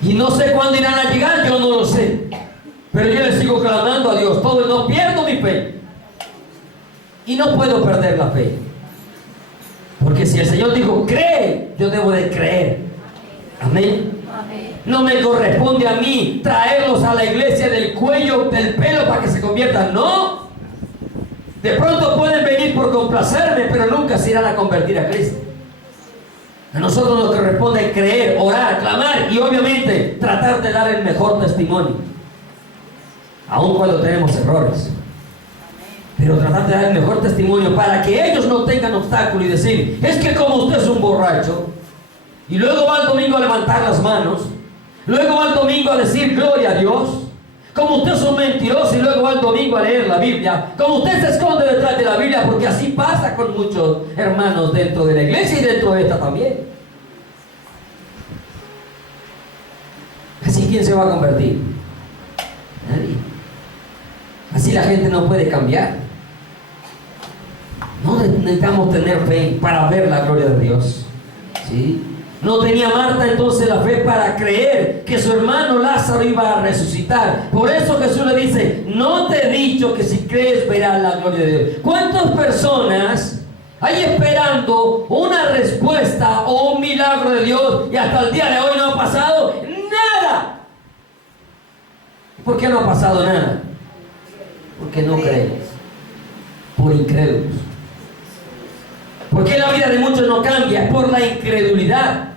Y no sé cuándo irán a llegar, yo no lo sé. Pero yo le sigo clamando a Dios. Todo, no pierdo mi fe. Y no puedo perder la fe. Porque si el Señor dijo, cree, yo debo de creer. Amén. No me corresponde a mí traerlos a la iglesia del cuello, del pelo para que se conviertan. No. De pronto pueden venir por complacerme, pero nunca se irán a convertir a Cristo. A nosotros nos corresponde creer, orar, clamar y obviamente tratar de dar el mejor testimonio. Aun cuando tenemos errores. Pero tratar de dar el mejor testimonio para que ellos no tengan obstáculo y decir, es que como usted es un borracho, y luego va el domingo a levantar las manos, luego va el domingo a decir gloria a Dios, como usted es un mentiroso y luego va el domingo a leer la Biblia, como usted se esconde detrás de la Biblia, porque así pasa con muchos hermanos dentro de la iglesia y dentro de esta también. Así, ¿quién se va a convertir? Nadie. Así la gente no puede cambiar. No necesitamos tener fe para ver la gloria de Dios. ¿Sí? No tenía Marta entonces la fe para creer que su hermano Lázaro iba a resucitar. Por eso Jesús le dice, no te he dicho que si crees verás la gloria de Dios. ¿Cuántas personas hay esperando una respuesta o un milagro de Dios y hasta el día de hoy no ha pasado nada? ¿Por qué no ha pasado nada? Porque no creen. Por incrédulos. ¿Por qué la vida de muchos no cambia? Es por la incredulidad.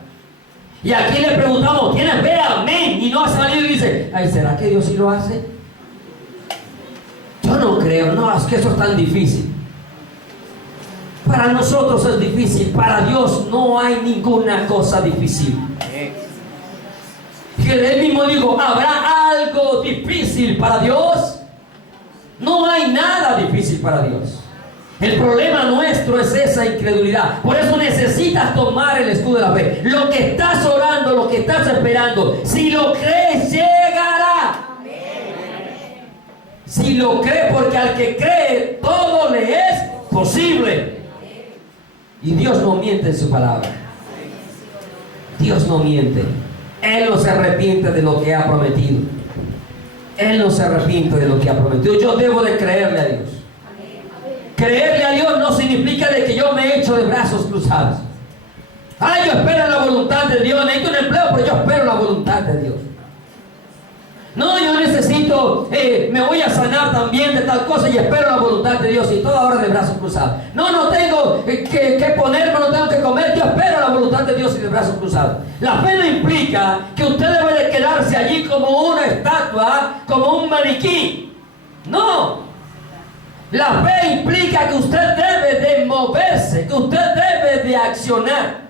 Y aquí le preguntamos, ¿tienes fe? Amén. Y no ha salido y dice, ay, ¿será que Dios sí lo hace? Yo no creo, no, es que eso es tan difícil. Para nosotros es difícil, para Dios no hay ninguna cosa difícil. Él mismo dijo, ¿habrá algo difícil para Dios? No hay nada difícil para Dios. El problema nuestro es esa incredulidad. Por eso necesitas tomar el escudo de la fe. Lo que estás orando, lo que estás esperando, si lo crees, llegará. Si lo crees, porque al que cree, todo le es posible. Y Dios no miente en su palabra. Dios no miente. Él no se arrepiente de lo que ha prometido. Él no se arrepiente de lo que ha prometido. Yo debo de creerle a Dios. Creerle a Dios no significa de que yo me echo de brazos cruzados. Yo espero la voluntad de Dios. Necesito un empleo, pero yo espero la voluntad de Dios. No, yo necesito, me voy a sanar también de tal cosa y espero la voluntad de Dios y toda hora de brazos cruzados. No tengo que ponerme, no tengo que comer, yo espero la voluntad de Dios y de brazos cruzados. La fe no implica que usted debe de quedarse allí como una estatua, como un maniquí. No. La fe implica que usted debe de moverse, que usted debe de accionar.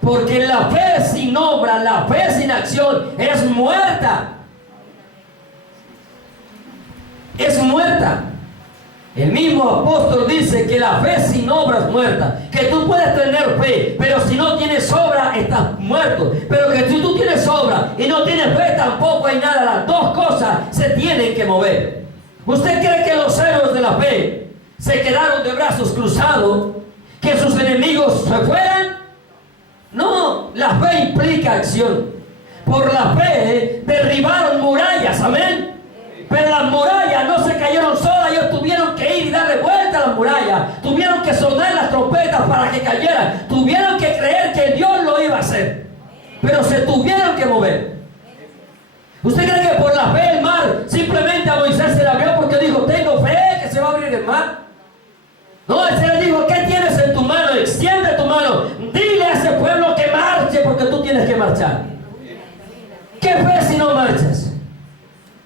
Porque la fe sin obra, la fe sin acción es muerta. Es muerta. El mismo apóstol dice que la fe sin obra es muerta. Que tú puedes tener fe, pero si no tienes obra, estás muerto. Pero que si tú tienes obra y no tienes fe, tampoco hay nada. Las dos cosas se tienen que mover. ¿Usted cree que los héroes de la fe se quedaron de brazos cruzados? ¿Que sus enemigos se fueran? No, la fe implica acción. Por la fe derribaron murallas, amén. Pero las murallas no se cayeron solas, ellos tuvieron que ir y darle vuelta a las murallas, tuvieron que sonar las trompetas para que cayeran, tuvieron que creer que Dios lo iba a hacer, pero se tuvieron que mover. ¿Usted cree que por la fe el mar simplemente a Moisés se le abrió porque dijo, tengo fe que se va a abrir el mar? No, él se le dijo, ¿qué tienes en tu mano? Extiende tu mano, dile a ese pueblo que marche porque tú tienes que marchar. ¿Qué fe si no marchas?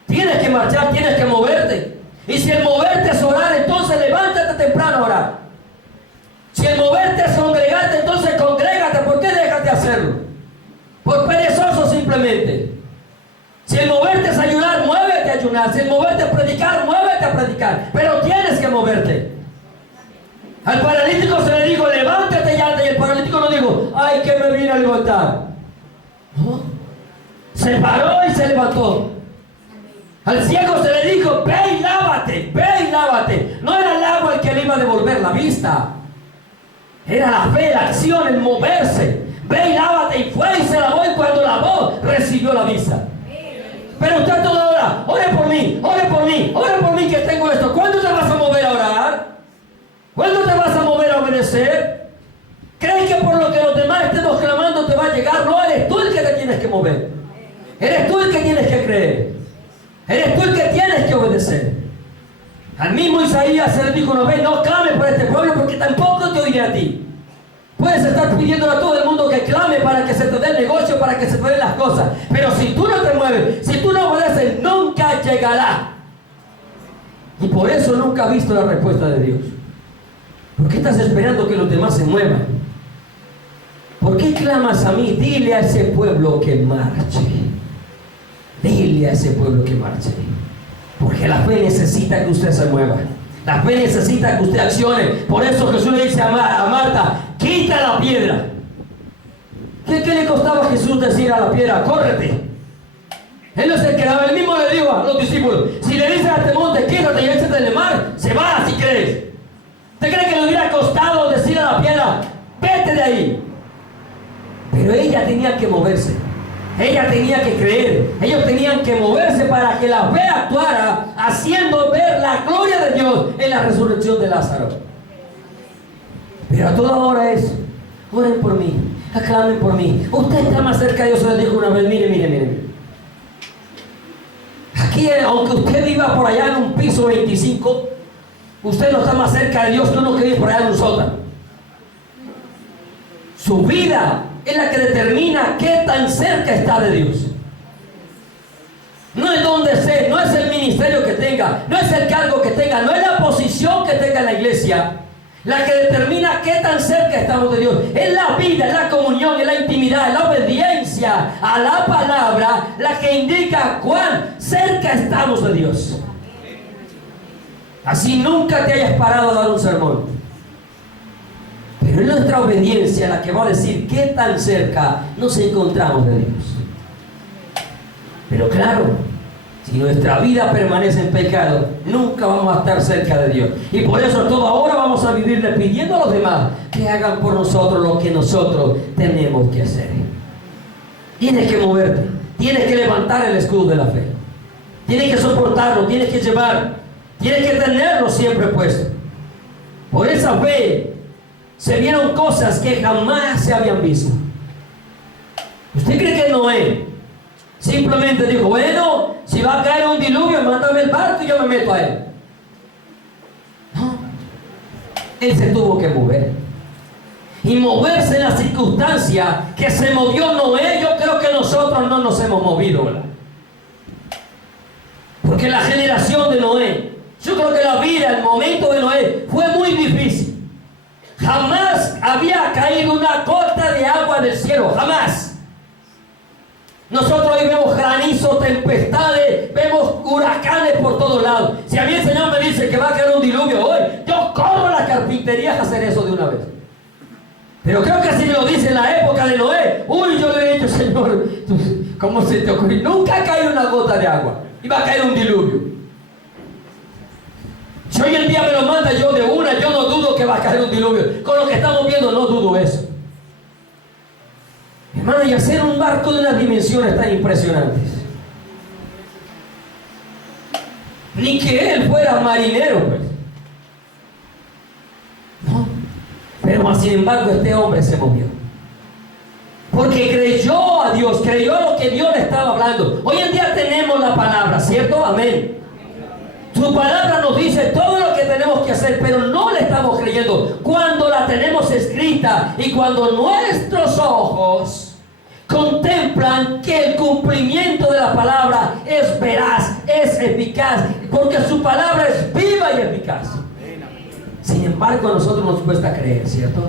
Tienes que marchar, tienes que moverte. Y si el moverte es orar, entonces levántate temprano a orar. Si el moverte es congregarte, entonces congrégate. ¿Por qué dejas de hacerlo? Por perezoso simplemente. Si el moverte es ayunar, muévete a ayunar. Si el moverte es predicar, muévete a predicar. Pero tienes que moverte. Al paralítico se le dijo, levántate y anda. Y el paralítico no dijo, ay, que me vine a levantar. No. Se paró y se levantó. Al ciego se le dijo, ve y lávate, ve y lávate. No era el agua el que le iba a devolver la vista. Era la fe, la acción, el moverse. Ve y lávate, y fue y se lavó, y cuando lavó, recibió la vista. Pero usted toda hora, ore por mí, ore por mí, ore por mí que tengo esto. ¿Cuándo te vas a mover a orar? ¿Cuándo te vas a mover a obedecer? ¿Crees que por lo que los demás estemos clamando te va a llegar? No, eres tú el que te tienes que mover. Eres tú el que tienes que creer. Eres tú el que tienes que obedecer. Al mismo Isaías se le dijo una vez, no clames por este pueblo porque tampoco te oiré a ti. Puedes estar pidiéndole a todo el mundo que clame para que se te dé el negocio, para que se te den las cosas. Pero si tú no te mueves, si tú no obedeces, nunca llegará. Y por eso nunca has visto la respuesta de Dios. ¿Por qué estás esperando que los demás se muevan? ¿Por qué clamas a mí? Dile a ese pueblo que marche. Dile a ese pueblo que marche. Porque la fe necesita que usted se mueva. La fe necesita que usted accione. Por eso Jesús le dice a Marta, quita la piedra. ¿Qué le costaba a Jesús decir a la piedra, córrete? Él no se quedaba, él mismo le dijo a los discípulos, si le dicen a este monte, quítate y échate en el mar, se va si crees. ¿Usted cree que le hubiera costado decir a la piedra, vete de ahí? Pero ella tenía que moverse. Ella tenía que creer, ellos tenían que moverse para que la fe actuara, haciendo ver la gloria de Dios en la resurrección de Lázaro. Pero a toda hora es, oren por mí, aclamen por mí. Usted está más cerca de Dios, se le dijo una vez, mire. Aquí, aunque usted viva por allá en un piso 25, usted no está más cerca de Dios que uno que vive por allá en un sótano. Su vida es la que determina qué tan cerca está de Dios. No es donde esté, no es el ministerio que tenga, no es el cargo que tenga, no es la posición que tenga en la iglesia la que determina qué tan cerca estamos de Dios. Es la vida, es la comunión, es la intimidad, es la obediencia a la palabra la que indica cuán cerca estamos de Dios. Así nunca te hayas parado a dar un sermón. Pero es nuestra obediencia la que va a decir qué tan cerca nos encontramos de Dios. Pero claro, si nuestra vida permanece en pecado, nunca vamos a estar cerca de Dios. Y por eso toda hora vamos a vivirle pidiendo a los demás que hagan por nosotros lo que nosotros tenemos que hacer. Tienes que moverte, tienes que levantar el escudo de la fe. Tienes que soportarlo, tienes que llevar, tienes que tenerlo siempre puesto. Por esa fe se vieron cosas que jamás se habían visto. ¿Usted cree que Noé simplemente dijo, bueno, si va a caer un diluvio, mándame el barco y yo me meto a él? No. Él se tuvo que mover. Y moverse en la circunstancia que se movió Noé, yo creo que nosotros no nos hemos movido, ¿verdad? Porque la generación de Noé, yo creo que la vida, el momento de Noé fue muy difícil. Jamás había caído una gota de agua del cielo, jamás. Nosotros hoy vemos granizo, tempestades, vemos huracanes por todos lados. Si a mí el Señor me dice que va a caer un diluvio hoy, yo corro a la carpintería a hacer eso de una vez. Pero creo que si me lo dice en la época de Noé, uy, yo le he dicho, Señor, ¿cómo se te ocurrió? Nunca ha caído una gota de agua y va a caer un diluvio. Si hoy en día me lo manda yo de una, yo no dudo que va a caer un diluvio. Con lo que estamos viendo no dudo eso. Hermano, y hacer un barco de unas dimensiones tan impresionantes. Ni que él fuera marinero, pues. No. Pero sin embargo este hombre se movió. Porque creyó a Dios, creyó a lo que Dios le estaba hablando. Hoy en día tenemos la palabra, ¿cierto? Amén. Su palabra nos dice todo lo que tenemos que hacer, pero no le estamos creyendo. Cuando la tenemos escrita y cuando nuestros ojos contemplan que el cumplimiento de la palabra es veraz, es eficaz, porque su palabra es viva y eficaz. Sin embargo, a nosotros nos cuesta creer, ¿cierto?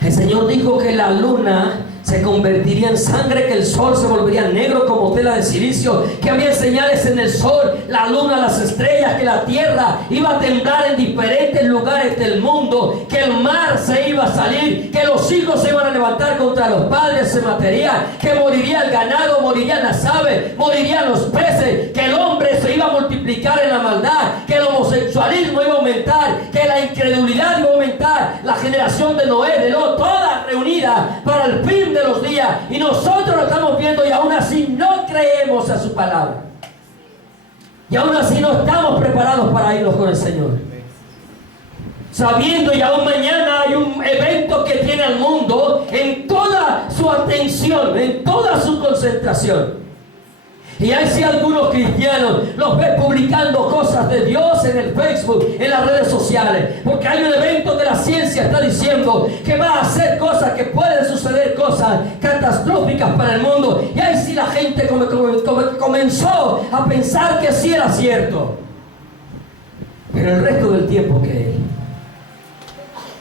El Señor dijo que la luna se convertiría en sangre, que el sol se volvería negro como tela de silicio, que había señales en el sol, la luna, las estrellas, que la tierra iba a temblar en diferentes lugares del mundo, que el mar se iba a salir, que los hijos se iban a levantar contra los padres, se mataría, que moriría el ganado, morirían las aves, morirían los peces, que el hombre se iba a multiplicar en la maldad, que el homosexualismo iba a aumentar, que la incredulidad iba a aumentar, la generación de Noé, de Lot, toda reunida para el fin de los días, y nosotros lo estamos viendo y aún así no creemos a su palabra, y aún así no estamos preparados para irnos con el Señor, sabiendo y aún mañana hay un evento que tiene al mundo en toda su atención, en toda su concentración. Y hay sí algunos cristianos los ves publicando cosas de Dios en el Facebook, en las redes sociales, porque hay un evento que la ciencia está diciendo que va a hacer cosas, que pueden suceder cosas catastróficas para el mundo. Y ahí sí la gente comenzó a pensar que sí era cierto. Pero el resto del tiempo, ¿qué?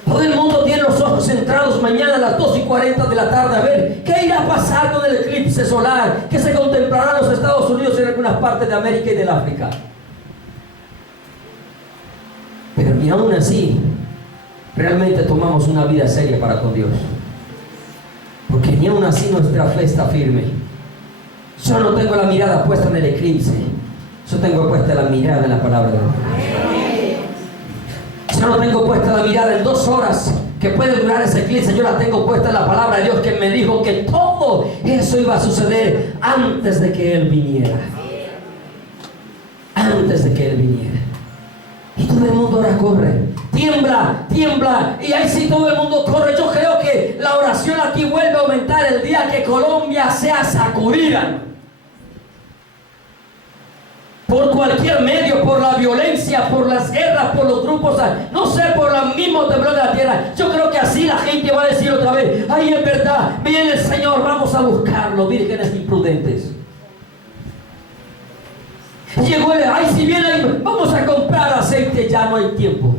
Todo el mundo tiene los ojos centrados mañana a las 2:40 de la tarde a ver qué irá a pasar con el eclipse solar que se contemplará en los Estados Unidos y en algunas partes de América y del África. Pero ni aún así realmente tomamos una vida seria para con Dios, porque ni aún así nuestra fe está firme. Yo no tengo la mirada puesta en el eclipse, yo tengo puesta la mirada en la palabra de Dios. Yo no tengo puesta la mirada en 2 horas que puede durar ese eclipse. Yo la tengo puesta en la palabra de Dios, que me dijo que todo eso iba a suceder antes de que Él viniera. Antes de que Él viniera. Y todo el mundo ahora corre. Tiembla, tiembla. Y ahí sí todo el mundo corre. Yo creo que la oración aquí vuelve a aumentar el día que Colombia sea sacudida. Por cualquier medio, por la violencia, por las guerras, por los grupos, no sé, por el mismo temblor de la tierra. Yo creo que así la gente va a decir otra vez: ay, es verdad, viene el Señor, vamos a buscarlo, vírgenes imprudentes. Llegó el, ay, si viene, vamos a comprar aceite, ya no hay tiempo.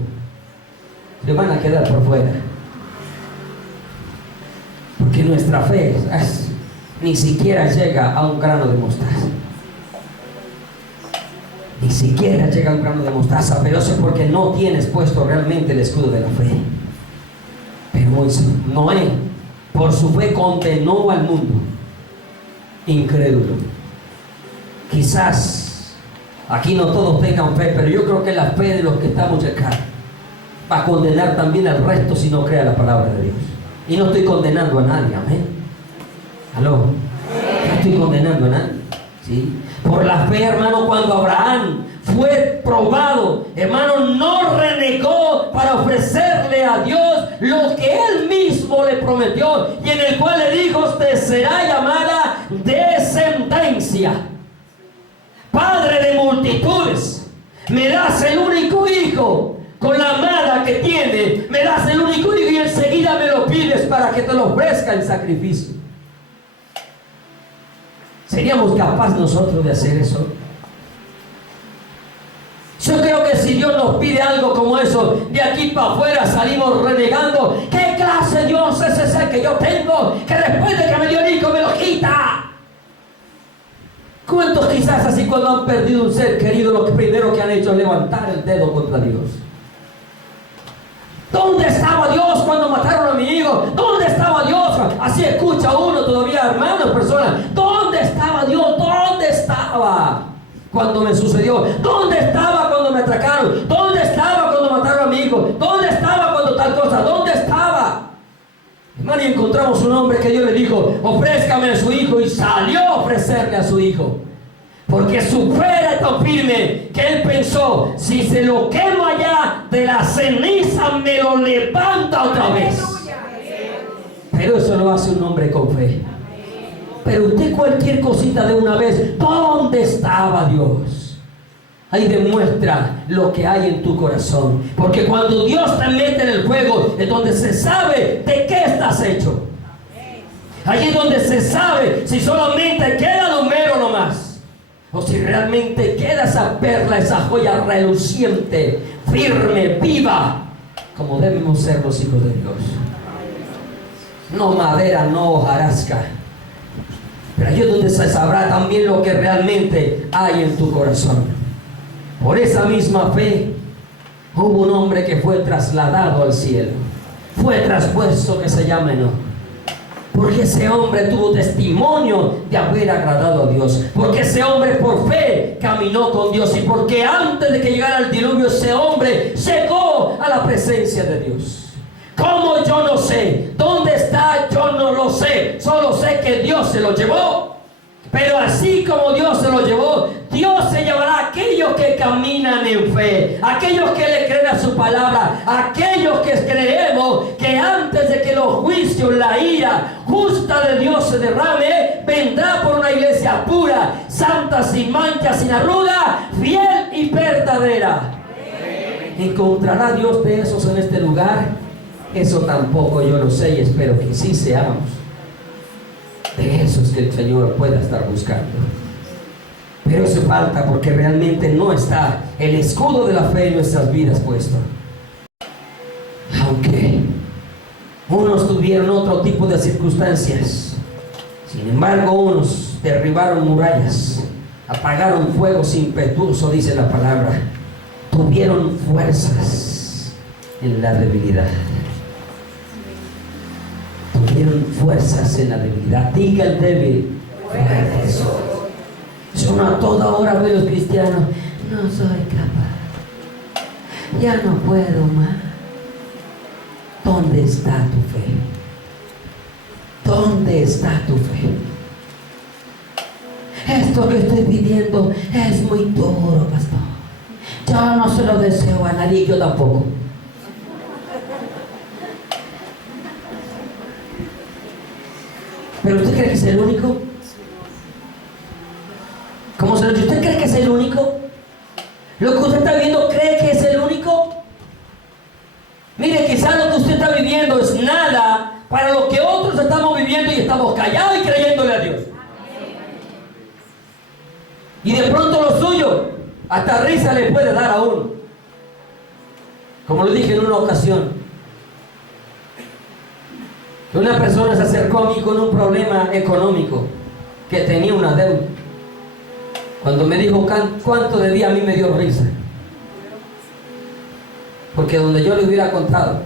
Le van a quedar por fuera. Porque nuestra fe ni siquiera llega a un grano de mostaza. Ni siquiera llega a un grano de mostaza, pero eso es porque no tienes puesto realmente el escudo de la fe. Pero Noé, por su fe, condenó al mundo incrédulo. Quizás aquí no todos tengan fe, pero yo creo que la fe de los que estamos acá va a condenar también al resto si no crea la palabra de Dios. Y no estoy condenando a nadie, amén. ¿Aló? No estoy condenando a nadie, ¿sí? Por la fe, hermano, cuando Abraham fue probado, hermano, no renegó para ofrecerle a Dios lo que Él mismo le prometió, y en el cual le dijo: te será llamada descendencia, padre de multitudes, me das el único hijo, con la amada que tiene, me das el único hijo y enseguida me lo pides para que te lo ofrezca en sacrificio. ¿Seríamos capaces nosotros de hacer eso? Yo creo que si Dios nos pide algo como eso, de aquí para afuera salimos renegando. ¿Qué clase de Dios es ese que yo tengo, que después de que me dio el hijo me lo quita? ¿Cuántos quizás así cuando han perdido un ser querido, lo que primero que han hecho es levantar el dedo contra Dios? ¿Dónde estaba Dios cuando mataron a mi hijo? ¿Dónde estaba Dios? Así escucha uno todavía, hermanos, personas. ¿Dónde estaba Dios? ¿Dónde estaba cuando me sucedió? ¿Dónde estaba cuando me atracaron? ¿Dónde estaba cuando mataron a mi hijo? ¿Dónde estaba cuando tal cosa? ¿Dónde estaba? Hermano, y encontramos un hombre que Dios le dijo: ofrézcame a su hijo, y salió a ofrecerle a su hijo. Porque su fe era tan firme que él pensó: si se lo quemo allá, de la ceniza me lo levanta otra vez. Pero eso lo hace un hombre con fe. Pero usted cualquier cosita de una vez, ¿dónde estaba Dios? Ahí demuestra lo que hay en tu corazón. Porque cuando Dios te mete en el fuego, es donde se sabe de qué estás hecho. Allí es donde se sabe si solamente queda el humero nomás, o si realmente queda esa perla, esa joya reluciente, firme, viva, como debemos ser los hijos de Dios. No madera, no hojarasca. Pero allí es donde se sabrá también lo que realmente hay en tu corazón. Por esa misma fe, hubo un hombre que fue trasladado al cielo. Fue traspuesto, que se llama Enoc. Porque ese hombre tuvo testimonio de haber agradado a Dios. Porque ese hombre por fe caminó con Dios. Y porque antes de que llegara el diluvio, ese hombre llegó a la presencia de Dios. ¿Cómo? Yo no sé. ¿Dónde está? Yo no lo sé. Solo sé que Dios se lo llevó. Pero así como Dios se lo llevó, Dios se llevará a aquellos que caminan en fe, aquellos que le creen a su palabra, aquellos que creemos que antes de que los juicios, la ira justa de Dios se derrame, vendrá por una iglesia pura, santa, sin mancha, sin arruga, fiel y verdadera. ¿Encontrará Dios de esos en este lugar? Eso tampoco yo lo sé, y espero que sí seamos de esos que el Señor pueda estar buscando. Pero eso falta porque realmente no está el escudo de la fe en nuestras vidas puesto. Aunque unos tuvieron otro tipo de circunstancias, sin embargo unos derribaron murallas, apagaron fuegos impetuosos, dice la palabra, tuvieron fuerzas en la debilidad. Tuvieron fuerzas en la debilidad. Diga el débil: fuerte soy. Yo no a toda hora veo a los cristianos: no soy capaz, ya no puedo más. ¿Dónde está tu fe? ¿Dónde está tu fe? Esto que estoy viviendo es muy duro, pastor. Yo no se lo deseo a nadie, yo tampoco. ¿Pero usted cree que es el único? ¿Cómo se lo dice? ¿Usted cree que es el único? ¿Lo que usted está viviendo cree que es el único? Mire, quizás lo que usted está viviendo es nada para lo que otros estamos viviendo y estamos callados y creyéndole a Dios. Y de pronto lo suyo, hasta risa le puede dar a uno. Como lo dije en una ocasión, que una persona se acercó a mí con un problema económico, que tenía una deuda. Cuando me dijo cuánto debía, a mí me dio risa. Porque donde yo le hubiera contado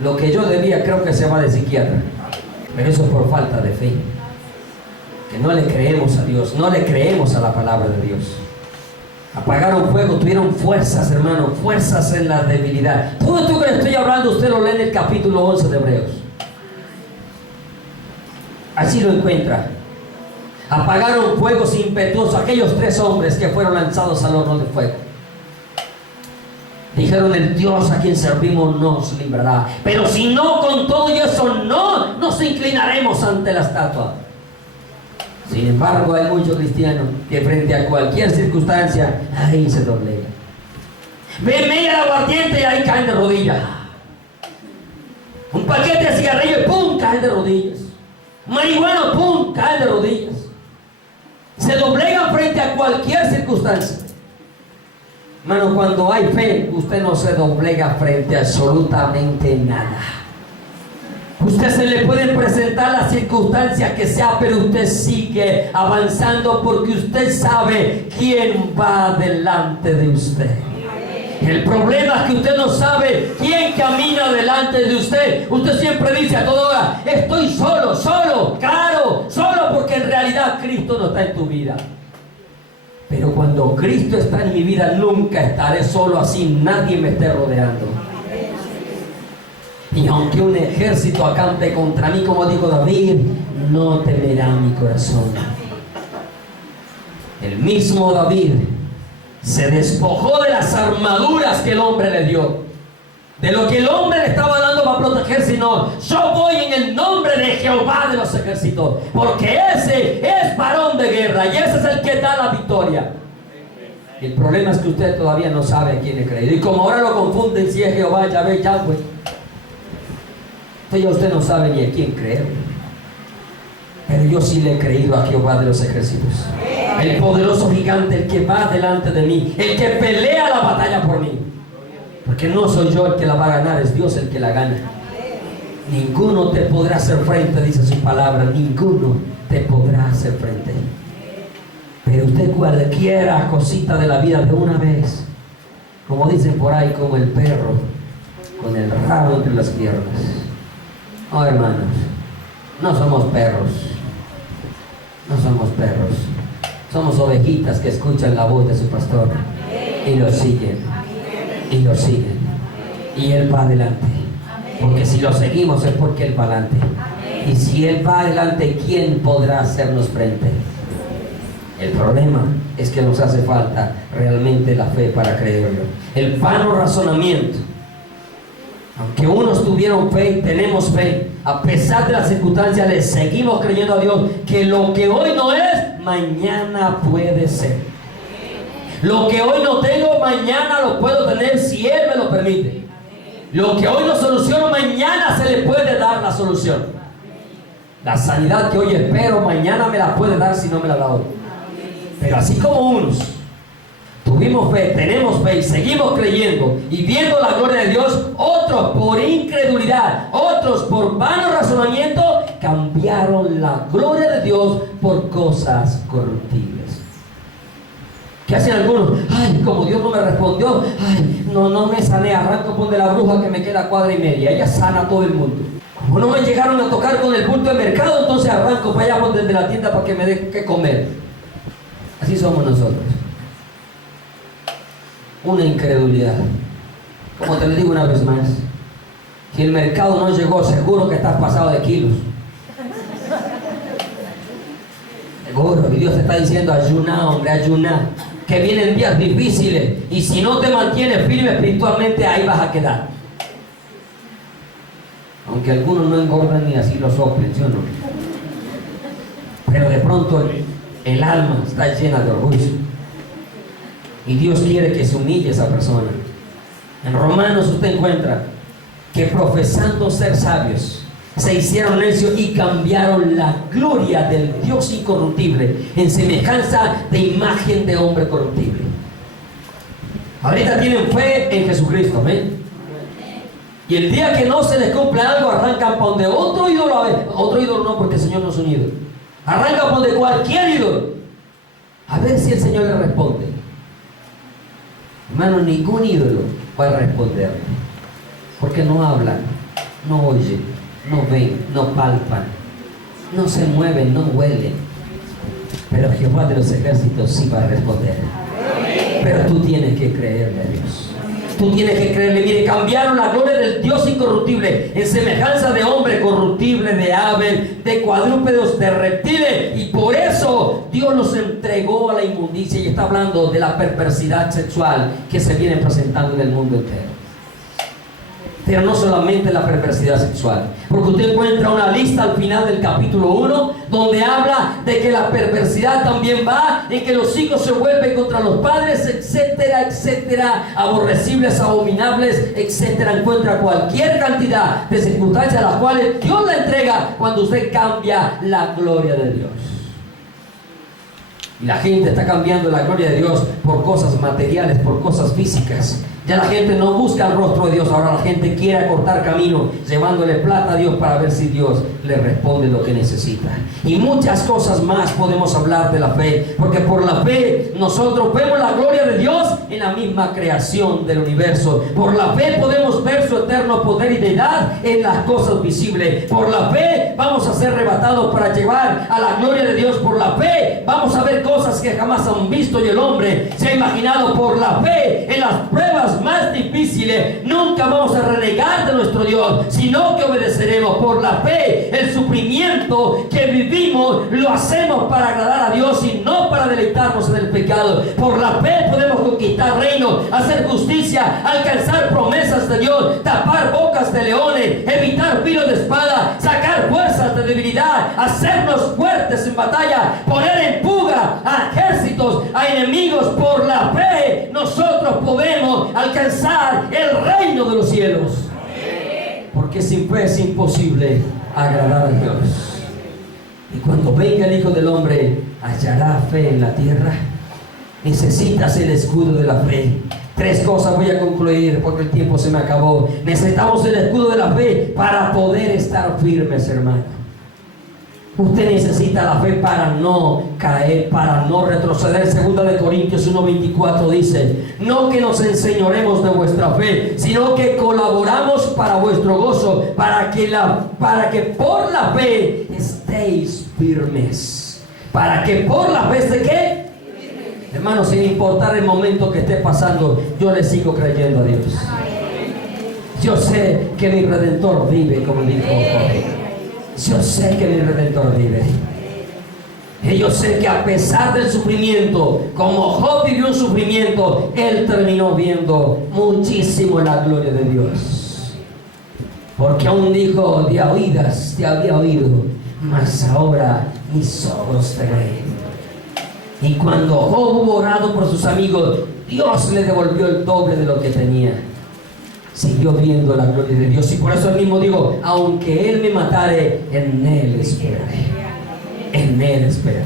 lo que yo debía, creo que se va de psiquiatra. Pero eso es por falta de fe. Que no le creemos a Dios, no le creemos a la palabra de Dios. Apagaron fuego, tuvieron fuerzas, hermano, fuerzas en la debilidad. Todo esto que le estoy hablando, usted lo lee en el capítulo 11 de Hebreos. Así lo encuentra. Apagaron fuegos impetuosos, aquellos 3 hombres que fueron lanzados al horno de fuego. Dijeron: el Dios a quien servimos nos librará. Pero si no, con todo y eso no nos inclinaremos ante la estatua. Sin embargo, hay muchos cristianos que frente a cualquier circunstancia, ahí se doblegan. Ven media el aguardiente y ahí caen de rodillas. Un paquete de cigarrillos y ¡pum!, caen de rodillas. Marihuana, ¡pum!, caen de rodillas. Se doblegan frente a cualquier circunstancia. Hermano, cuando hay fe, usted no se doblega frente a absolutamente nada. Usted se le puede presentar las circunstancias que sea, pero usted sigue avanzando porque usted sabe quién va delante de usted. El problema es que usted no sabe quién camina delante de usted. Usted siempre dice a toda hora: estoy solo, claro, solo, porque en realidad Cristo no está en tu vida. Pero cuando Cristo está en mi vida, nunca estaré solo, así nadie me esté rodeando. Y aunque un ejército acampe contra mí, como dijo David, no temerá mi corazón. El mismo David se despojó de las armaduras que el hombre le dio, de lo que el hombre le estaba dando para proteger, sino: yo voy en el nombre de Jehová de los ejércitos, porque ese es varón de guerra y ese es el que da la victoria. El problema es que usted todavía no sabe a quién he creído, y como ahora lo confunden si es Jehová, Yahvé, Yahweh, entonces ya usted no sabe ni a quién creer. Pero yo sí le he creído a Jehová de los ejércitos, el poderoso gigante, el que va delante de mí, el que pelea la batalla por mí. Porque no soy yo el que la va a ganar, es Dios el que la gana. Ninguno te podrá hacer frente, dice su palabra, ninguno te podrá hacer frente. Pero usted cualquiera cosita de la vida de una vez, como dicen por ahí, como el perro con el rabo entre las piernas. Oh, hermanos, no somos perros, no somos perros, somos ovejitas que escuchan la voz de su pastor y lo siguen, y Él va adelante, porque si lo seguimos es porque Él va adelante, y si Él va adelante, ¿quién podrá hacernos frente? El problema es que nos hace falta realmente la fe para creerlo, el vano razonamiento. Aunque unos tuvieron fe y tenemos fe, a pesar de las circunstancias, le seguimos creyendo a Dios que lo que hoy no es, mañana puede ser. Lo que hoy no tengo, mañana lo puedo tener si Él me lo permite. Lo que hoy no soluciono, mañana se le puede dar la solución. La sanidad que hoy espero, mañana me la puede dar si no me la da hoy. Pero así como unos tuvimos fe, tenemos fe y seguimos creyendo y viendo la gloria de Dios, otros por incredulidad, otros por vano razonamiento, cambiaron la gloria de Dios por cosas corruptibles. ¿Qué hacen algunos? Ay, como Dios no me respondió, ay, no me sané, arranco por de la bruja que me queda cuadra y media, ella sana a todo el mundo. Como no me llegaron a tocar con el punto de mercado, entonces arranco para allá desde la tienda para que me dé que comer. Así somos nosotros. Una incredulidad. Como te lo digo una vez más, si el mercado no llegó, seguro que estás pasado de kilos. Seguro, y Dios te está diciendo: ayuná, hombre, ayuná, que vienen días difíciles, y si no te mantienes firme espiritualmente, ahí vas a quedar. Aunque algunos no engordan ni así lo soplen, ¿sí o no? Pero de pronto el alma está llena de orgullo. Y Dios quiere que se humille esa persona. En Romanos usted encuentra que profesando ser sabios, se hicieron necios y cambiaron la gloria del Dios incorruptible en semejanza de imagen de hombre corruptible. Ahorita tienen fe en Jesucristo, ¿ven? Y el día que no se les cumple algo, arrancan para donde otro ídolo. A ver, otro ídolo no, porque el Señor no es un ídolo. Arrancan para donde cualquier ídolo, a ver si el Señor le responde. Hermano, ningún ídolo va a responder, porque no hablan, no oyen, no ven, no palpan, no se mueven, no huelen. Pero Jehová de los ejércitos sí va a responder. Pero tú tienes que creerle a Dios. Tú tienes que creerle. Mire, cambiaron la gloria del Dios incorruptible en semejanza de hombre corruptible, de ave, de cuadrúpedos, de reptiles, y por eso Dios los entregó a la inmundicia. Y está hablando de la perversidad sexual que se viene presentando en el mundo entero. Pero no solamente la perversidad sexual, porque usted encuentra una lista al final del capítulo 1 donde habla de que la perversidad también va en que los hijos se vuelven contra los padres, etcétera, etcétera, aborrecibles, abominables, etcétera. Encuentra cualquier cantidad de circunstancias a las cuales Dios le entrega cuando usted cambia la gloria de Dios. Y la gente está cambiando la gloria de Dios por cosas materiales, por cosas físicas. Ya la gente no busca el rostro de Dios, ahora la gente quiere cortar camino, llevándole plata a Dios para ver si Dios le responde lo que necesita. Y muchas cosas más podemos hablar de la fe, porque por la fe nosotros vemos la gloria de Dios en la misma creación del universo. Por la fe podemos ver su eterno poder y deidad en las cosas visibles. Por la fe vamos a ser arrebatados para llevar a la gloria de Dios. Por la fe vamos a ver cosas que jamás han visto y el hombre se ha imaginado. Por la fe en las pruebas más difíciles nunca vamos a renegar de nuestro Dios, sino que obedeceremos. Por la fe el sufrimiento que vivimos lo hacemos para agradar a Dios y no para deleitarnos en el pecado. Por la fe podemos conquistar reinos, hacer justicia, alcanzar promesas de Dios, tapar bocas de leones, evitar filos de espada, sacar fuerzas de debilidad, hacernos fuertes en batalla, poner en fuga a ejércitos, a enemigos. Por la fe nosotros podemos alcanzar el reino de los cielos, porque sin fe es imposible agradar a Dios. Y cuando venga el Hijo del Hombre, hallará fe en la tierra. Necesitas el escudo de la fe. 3 cosas voy a concluir porque el tiempo se me acabó. Necesitamos el escudo de la fe para poder estar firmes, hermano. Usted necesita la fe para no caer, para no retroceder. 2 Corintios 1:24 dice: no que nos enseñoremos de vuestra fe, sino que colaboramos para vuestro gozo, para que por la fe estéis firmes. Para que por la fe esté ¿qué? Hermano, sin importar el momento que esté pasando, yo le sigo creyendo a Dios. Yo sé que mi Redentor vive, como dijo Job. Yo sé que mi Redentor vive. Y yo sé que a pesar del sufrimiento, como Job vivió un sufrimiento, él terminó viendo muchísimo la gloria de Dios. Porque aún dijo: de oídas te había oído, mas ahora mis ojos te ven. Y cuando Job hubo orado por sus amigos, Dios le devolvió el doble de lo que tenía. Siguió viendo la gloria de Dios. Y por eso él mismo dijo: aunque él me matare, en él esperaré. En él esperaré.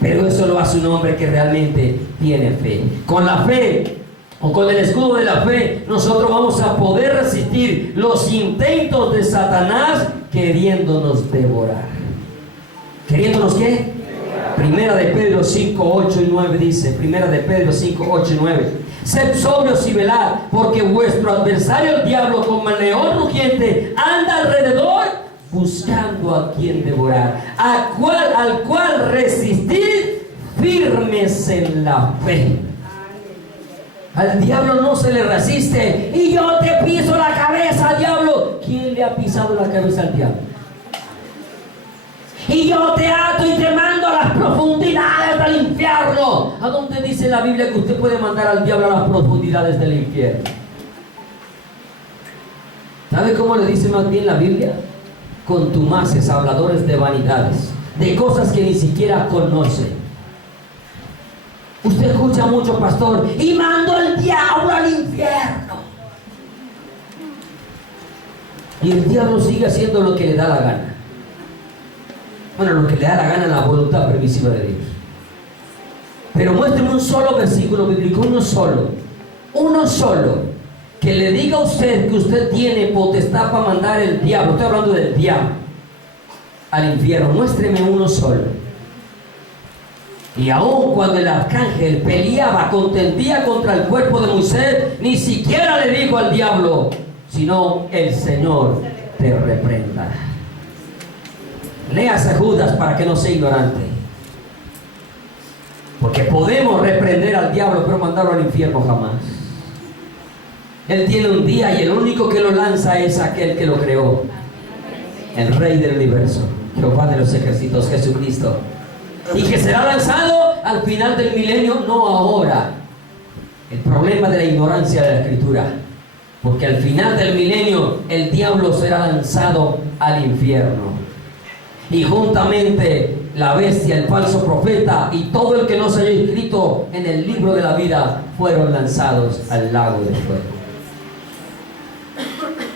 Pero eso lo hace un hombre que realmente tiene fe. Con la fe, o con el escudo de la fe, nosotros vamos a poder resistir los intentos de Satanás queriéndonos devorar. ¿Queriéndonos qué? Primera de Pedro 5, 8 y 9 dice, Primera de Pedro 5, 8 y 9: sed sobrios y velad, porque vuestro adversario el diablo, como el león rugiente, anda alrededor buscando a quien devorar, al cual resistid firmes en la fe. Al diablo no se le resiste. Y yo te piso la cabeza, diablo. ¿Quién le ha pisado la cabeza al diablo? Y yo te ato y te mando a las profundidades del infierno. ¿A dónde dice la Biblia que usted puede mandar al diablo a las profundidades del infierno? ¿Sabe cómo le dice más bien la Biblia? Contumaces, habladores de vanidades, de cosas que ni siquiera conocen. Usted escucha mucho, pastor, y mando al diablo al infierno. Y el diablo sigue haciendo lo que le da la gana. Bueno, lo que le da la gana, la voluntad permisiva de Dios. Pero muéstreme un solo versículo bíblico, uno solo, que le diga a usted que usted tiene potestad para mandar el diablo, estoy hablando del diablo, al infierno. Muéstreme uno solo. Y aún cuando el arcángel peleaba, contendía contra el cuerpo de Moisés, ni siquiera le dijo al diablo, sino: el Señor te reprenda. Léase Judas para que no sea ignorante. Porque podemos reprender al diablo, pero mandarlo al infierno jamás. Él tiene un día y el único que lo lanza es aquel que lo creó, el Rey del universo, Jehová de los ejércitos, Jesucristo. Y que será lanzado al final del milenio, no ahora. El problema de la ignorancia de la Escritura, porque al final del milenio el diablo será lanzado al infierno. Y juntamente la bestia, el falso profeta y todo el que no se haya inscrito en el libro de la vida fueron lanzados al lago de fuego,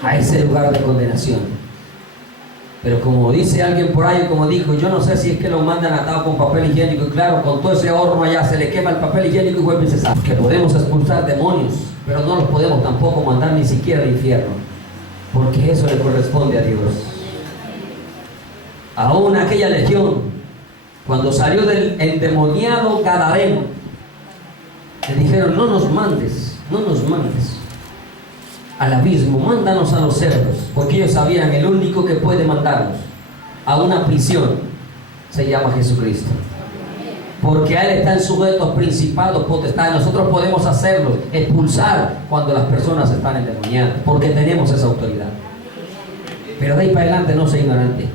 a ese lugar de condenación. Pero como dice alguien por ahí, como dijo, yo no sé si es que lo mandan atado con papel higiénico, y claro, con todo ese horno allá se le quema el papel higiénico y vuelve y se sabe. Que podemos expulsar demonios, pero no los podemos tampoco mandar ni siquiera al infierno, porque eso le corresponde a Dios. Aún aquella legión, cuando salió del endemoniado Gadareno, le dijeron: no nos mandes al abismo, mándanos a los cerdos, porque ellos sabían el único que puede mandarnos a una prisión se llama Jesucristo, porque a Él están sujetos principados, potestades. Nosotros podemos hacerlos, expulsar cuando las personas están endemoniadas, porque tenemos esa autoridad. Pero de ahí para adelante no sea ignorante,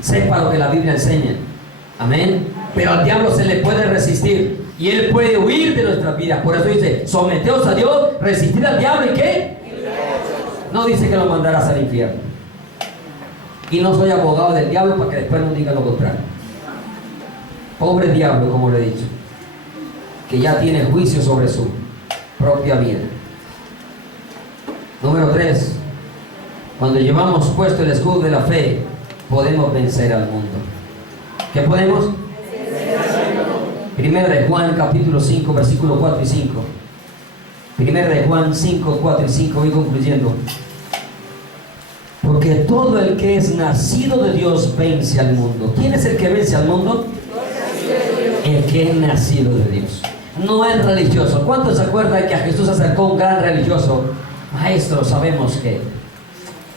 sepa lo que la Biblia enseña, amén. Pero al diablo se le puede resistir y él puede huir de nuestras vidas. Por eso dice: someteos a Dios, resistid al diablo, ¿y qué? No dice que lo mandarás al infierno. Y no soy abogado del diablo para que después no diga lo contrario. Pobre diablo, como le he dicho, que ya tiene juicio sobre su propia vida. Número 3. Cuando llevamos puesto el escudo de la fe, podemos vencer al mundo. ¿Qué podemos? Primera de Juan capítulo 5 versículo 4 y 5. Primera de Juan 5, 4 y 5. Voy concluyendo. Porque todo el que es nacido de Dios vence al mundo. ¿Quién es el que vence al mundo? El que es nacido de Dios. No es religioso. ¿Cuántos se acuerdan que a Jesús se acercó un gran religioso? Maestro, sabemos que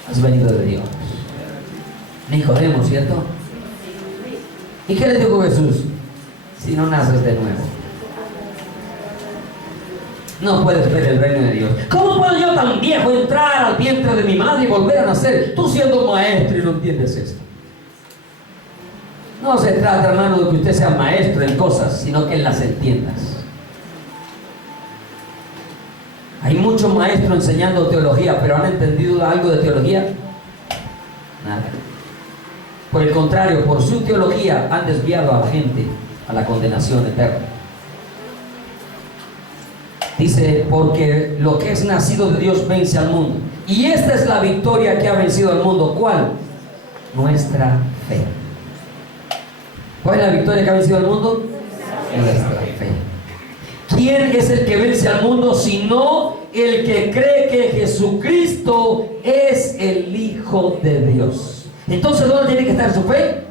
has venido de Dios. Nicodemo, ¿cierto? ¿Y qué le dijo Jesús? Si no naces de nuevo, no puedes ver el reino de Dios. ¿Cómo puedo yo tan viejo entrar al vientre de mi madre y volver a nacer? Tú siendo maestro y no entiendes esto. No se trata, hermano, de que usted sea maestro en cosas, sino que en las entiendas. Hay muchos maestros enseñando teología, pero ¿han entendido algo de teología? Nada. Por el contrario, por su teología han desviado a la gente a la condenación eterna. Dice: porque lo que es nacido de Dios vence al mundo. Y esta es la victoria que ha vencido al mundo. ¿Cuál? Nuestra fe. ¿Cuál es la victoria que ha vencido al mundo? Nuestra fe. ¿Quién es el que vence al mundo sino el que cree que Jesucristo es el Hijo de Dios? Entonces, ¿dónde tiene que estar su fe?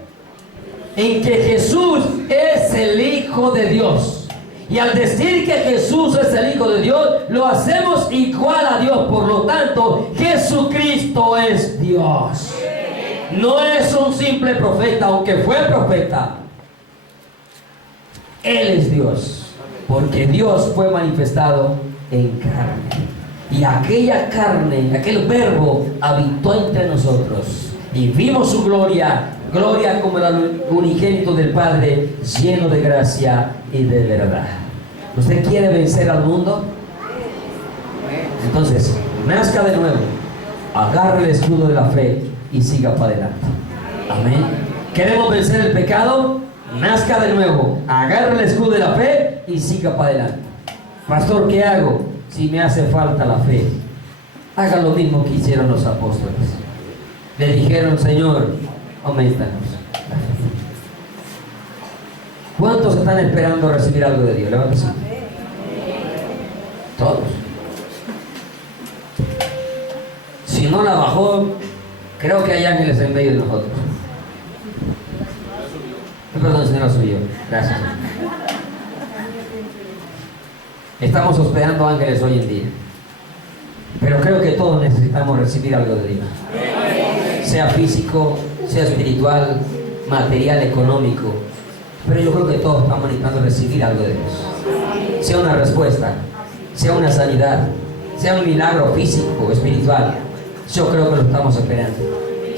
En que Jesús es el Hijo de Dios. Y al decir que Jesús es el Hijo de Dios, lo hacemos igual a Dios. Por lo tanto, Jesucristo es Dios. No es un simple profeta, aunque fue profeta. Él es Dios, porque Dios fue manifestado en carne. Y aquella carne, aquel verbo, habitó entre nosotros. Y vimos su gloria, gloria como el unigénito del Padre, lleno de gracia y de verdad. ¿Usted quiere vencer al mundo? Entonces, nazca de nuevo, agarre el escudo de la fe y siga para adelante. Amén. ¿Queremos vencer el pecado? Nazca de nuevo, agarre el escudo de la fe y siga para adelante. Pastor, ¿qué hago? Si me hace falta la fe, haga lo mismo que hicieron los apóstoles. Le dijeron: Señor, aumentanos. ¿Cuántos están esperando recibir algo de Dios? Levántese. Todos. Si no la bajó, creo que hay ángeles en medio de nosotros. Perdón, Señor, soy yo. Gracias. Estamos hospedando ángeles hoy en día, pero creo que todos necesitamos recibir algo de Dios, sea físico, sea espiritual, material, económico. Pero yo creo que todos estamos necesitando recibir algo de Dios, sea una respuesta, sea una sanidad, sea un milagro físico, espiritual. Yo creo que lo estamos esperando,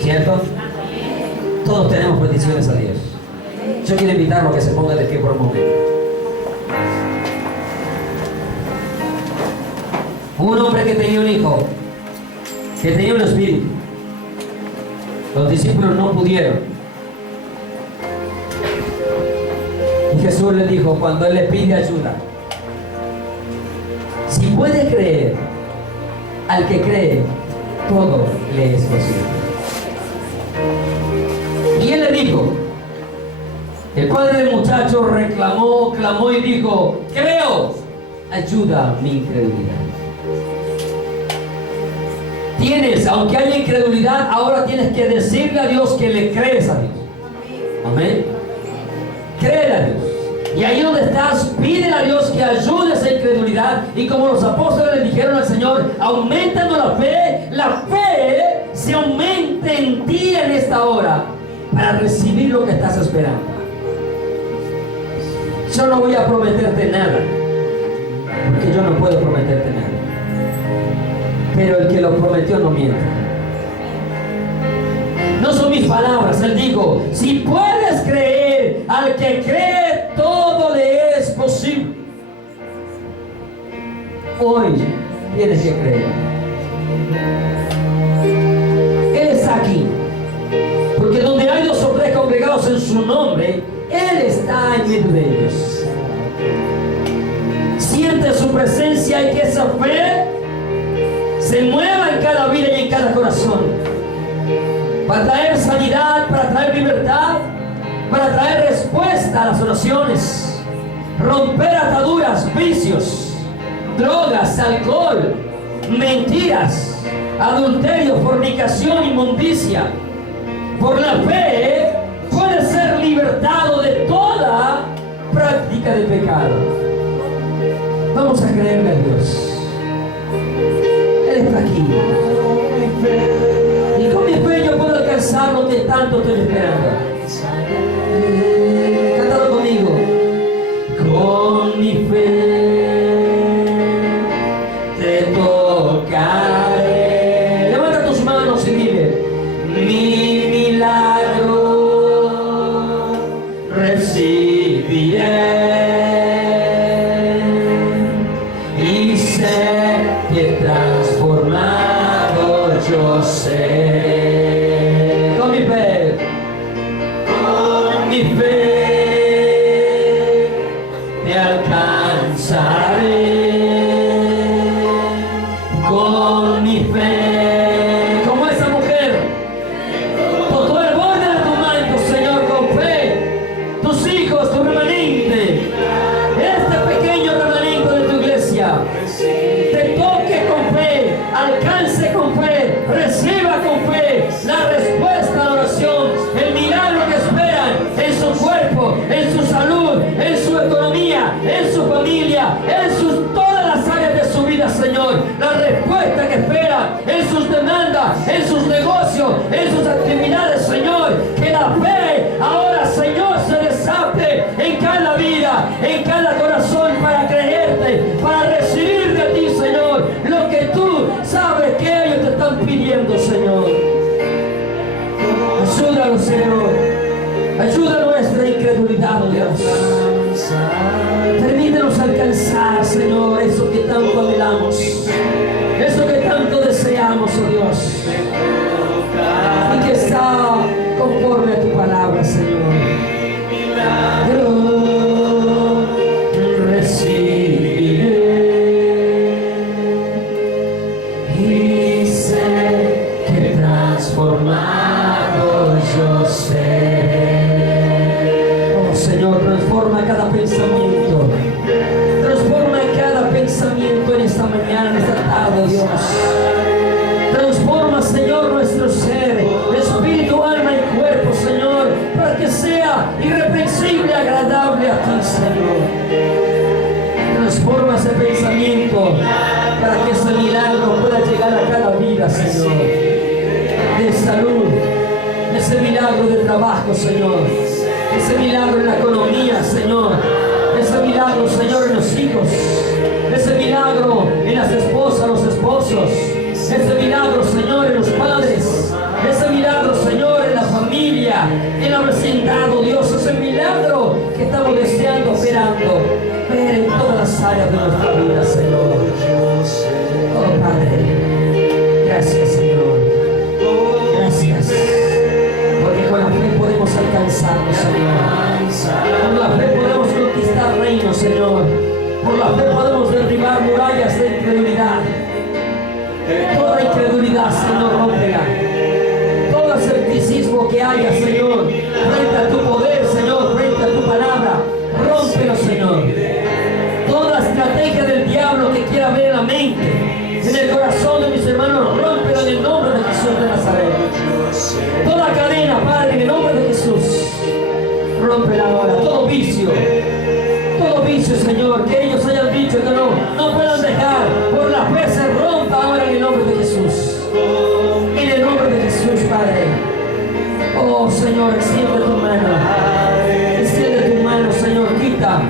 ¿cierto? Todos tenemos peticiones a Dios. Yo quiero invitarlo a que se ponga de pie por un momento. Un hombre que tenía un hijo, que tenía un espíritu. Los discípulos no pudieron. Y Jesús le dijo, cuando él le pide ayuda: si puede creer, al que cree, todo le es posible. Y él le dijo, el padre del muchacho reclamó, clamó y dijo: creo, ayuda mi incredulidad. Aunque haya incredulidad, ahora tienes que decirle a Dios que le crees a Dios. Amén. Créele a Dios. Y ahí donde estás, pídele a Dios que ayude esa incredulidad. Y como los apóstoles le dijeron al Señor, aumentando la fe se aumenta en ti en esta hora para recibir lo que estás esperando. Yo no voy a prometerte nada, porque yo no puedo prometerte nada. Pero el que lo prometió no miente. No son mis palabras. Él dijo, si puedes creer, al que cree todo le es posible. Hoy tienes que creer. Él está aquí. Porque donde hay 2 o 3 congregados en su nombre, Él está en medio de ellos. Siente su presencia y que esa fe se mueva en cada vida y en cada corazón, para traer sanidad, para traer libertad, para traer respuesta a las oraciones, romper ataduras, vicios, drogas, alcohol, mentiras, adulterio, fornicación, inmundicia. Por la fe puede ser libertado de toda práctica de pecado. Vamos a creerle a Dios. Él está aquí. Y con mi fe yo puedo alcanzar lo que tanto estoy esperando. Cántalo conmigo. Con mi fe te tocaré. Levanta tus manos y dile: mi milagro recibiré. Y sé que transformado yo seré. Con mi fe te alcanzaré. Con mi fe, como esa mujer tocó el borde de tu manto, Señor, con fe. Tus hijos, tu remanente, este pequeño remanente de tu iglesia, te toque con fe, alcance con fe, reciba con fe la respuesta a la oración, el milagro que esperan en su cuerpo, en su salud, en su economía, en su familia, en todas las áreas de su vida, Señor. La respuesta que esperan en sus demandas, en sus negocios, en sus actividades, Señor. Que la fe ahora, Señor, se desape en cada vida, en cada corazón, para creerte, para recibir de ti, Señor, lo que tú sabes que ellos te están pidiendo, Señor. Ayúdanos, Señor. Ayuda nuestra incredulidad, oh Dios. Permítenos alcanzar, Señor, eso que tanto anhelamos, eso que tanto deseamos, oh Dios, y que está conforme a tu palabra, Señor. Yo recibiré y sé que transformado yo seré. Señor, transforma cada pensamiento. Transforma cada pensamiento en esta mañana, en esta tarde, Dios. Transforma, Señor, nuestro ser, espíritu, alma y cuerpo, Señor, para que sea irreprensible, agradable a ti, Señor. Transforma ese pensamiento para que ese milagro pueda llegar a cada vida, Señor. De salud, ese milagro de trabajo, Señor. Ese milagro en la economía, Señor. Ese milagro, Señor, en los hijos. Ese milagro en las esposas, los esposos. Ese milagro, Señor, en los padres. Ese milagro, Señor, en la familia, en la vecindad, oh Dios. Ese milagro que estamos deseando, esperando ver en todas las áreas de nuestra vida, Señor. Oh, Padre, gracias, Señor. Gracias. Porque con la fe podemos alcanzarnos, Señor. Con la fe podemos conquistar reinos, Señor. Por la fe podemos derribar murallas de incredulidad. Toda incredulidad, Señor, rómpela. Todo escepticismo que haya, Señor, frente a tu poder, Señor, frente a tu palabra, rómpelo, Señor. Toda estrategia del Rompe ahora todo vicio, Señor, que ellos hayan dicho que no puedan dejar. Por la fe se rompa ahora en el nombre de Jesús. En el nombre de Jesús, Padre. Oh, Señor, extiende tu mano. Extiende tu mano, Señor, quita.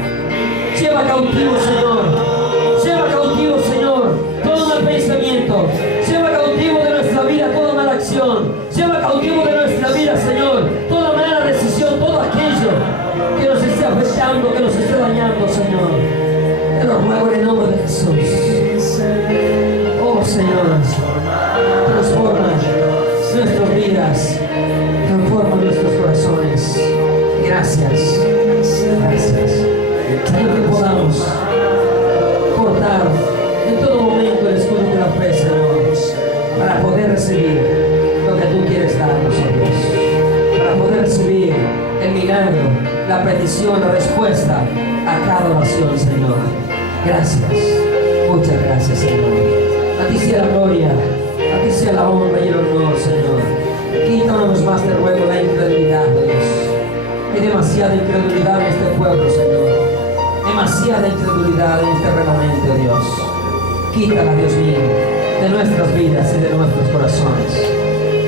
Lleva cautivo, Señor. Lleva cautivo, Señor, todo mal pensamiento. Lleva cautivo de nuestra vida toda mala acción. Lleva cautivo de nuestra vida, Señor, toda mala decisión, todo aquello que nos esté afectando, que nos esté dañando, Señor. Te lo ruego en el nombre de Jesús. Oh, Señor, transforma nuestras vidas, transforma nuestros corazones. Gracias, gracias. Señor, que podamos cortar en todo momento el escudo de la fe, Señor, para poder recibir lo que tú quieres dar a nosotros, para poder recibir el milagro, la petición, la respuesta a cada oración, Señor. Gracias, muchas gracias, Señor. A ti sea la gloria, a ti sea la honra y el honor, Señor. Quita una vez más, te ruego, la incredulidad, Dios. Hay demasiada incredulidad en este pueblo, Señor. Demasiada incredulidad en este remanente, Dios. Quítala, Dios mío, de nuestras vidas y de nuestros corazones.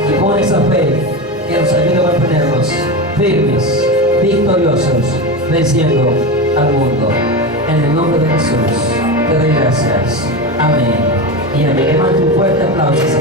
Y pon esa fe que nos ayude a mantenernos firmes, victoriosos, venciendo al mundo. En el nombre de Jesús te doy gracias. Amén y amén. Levanta un fuerte aplauso.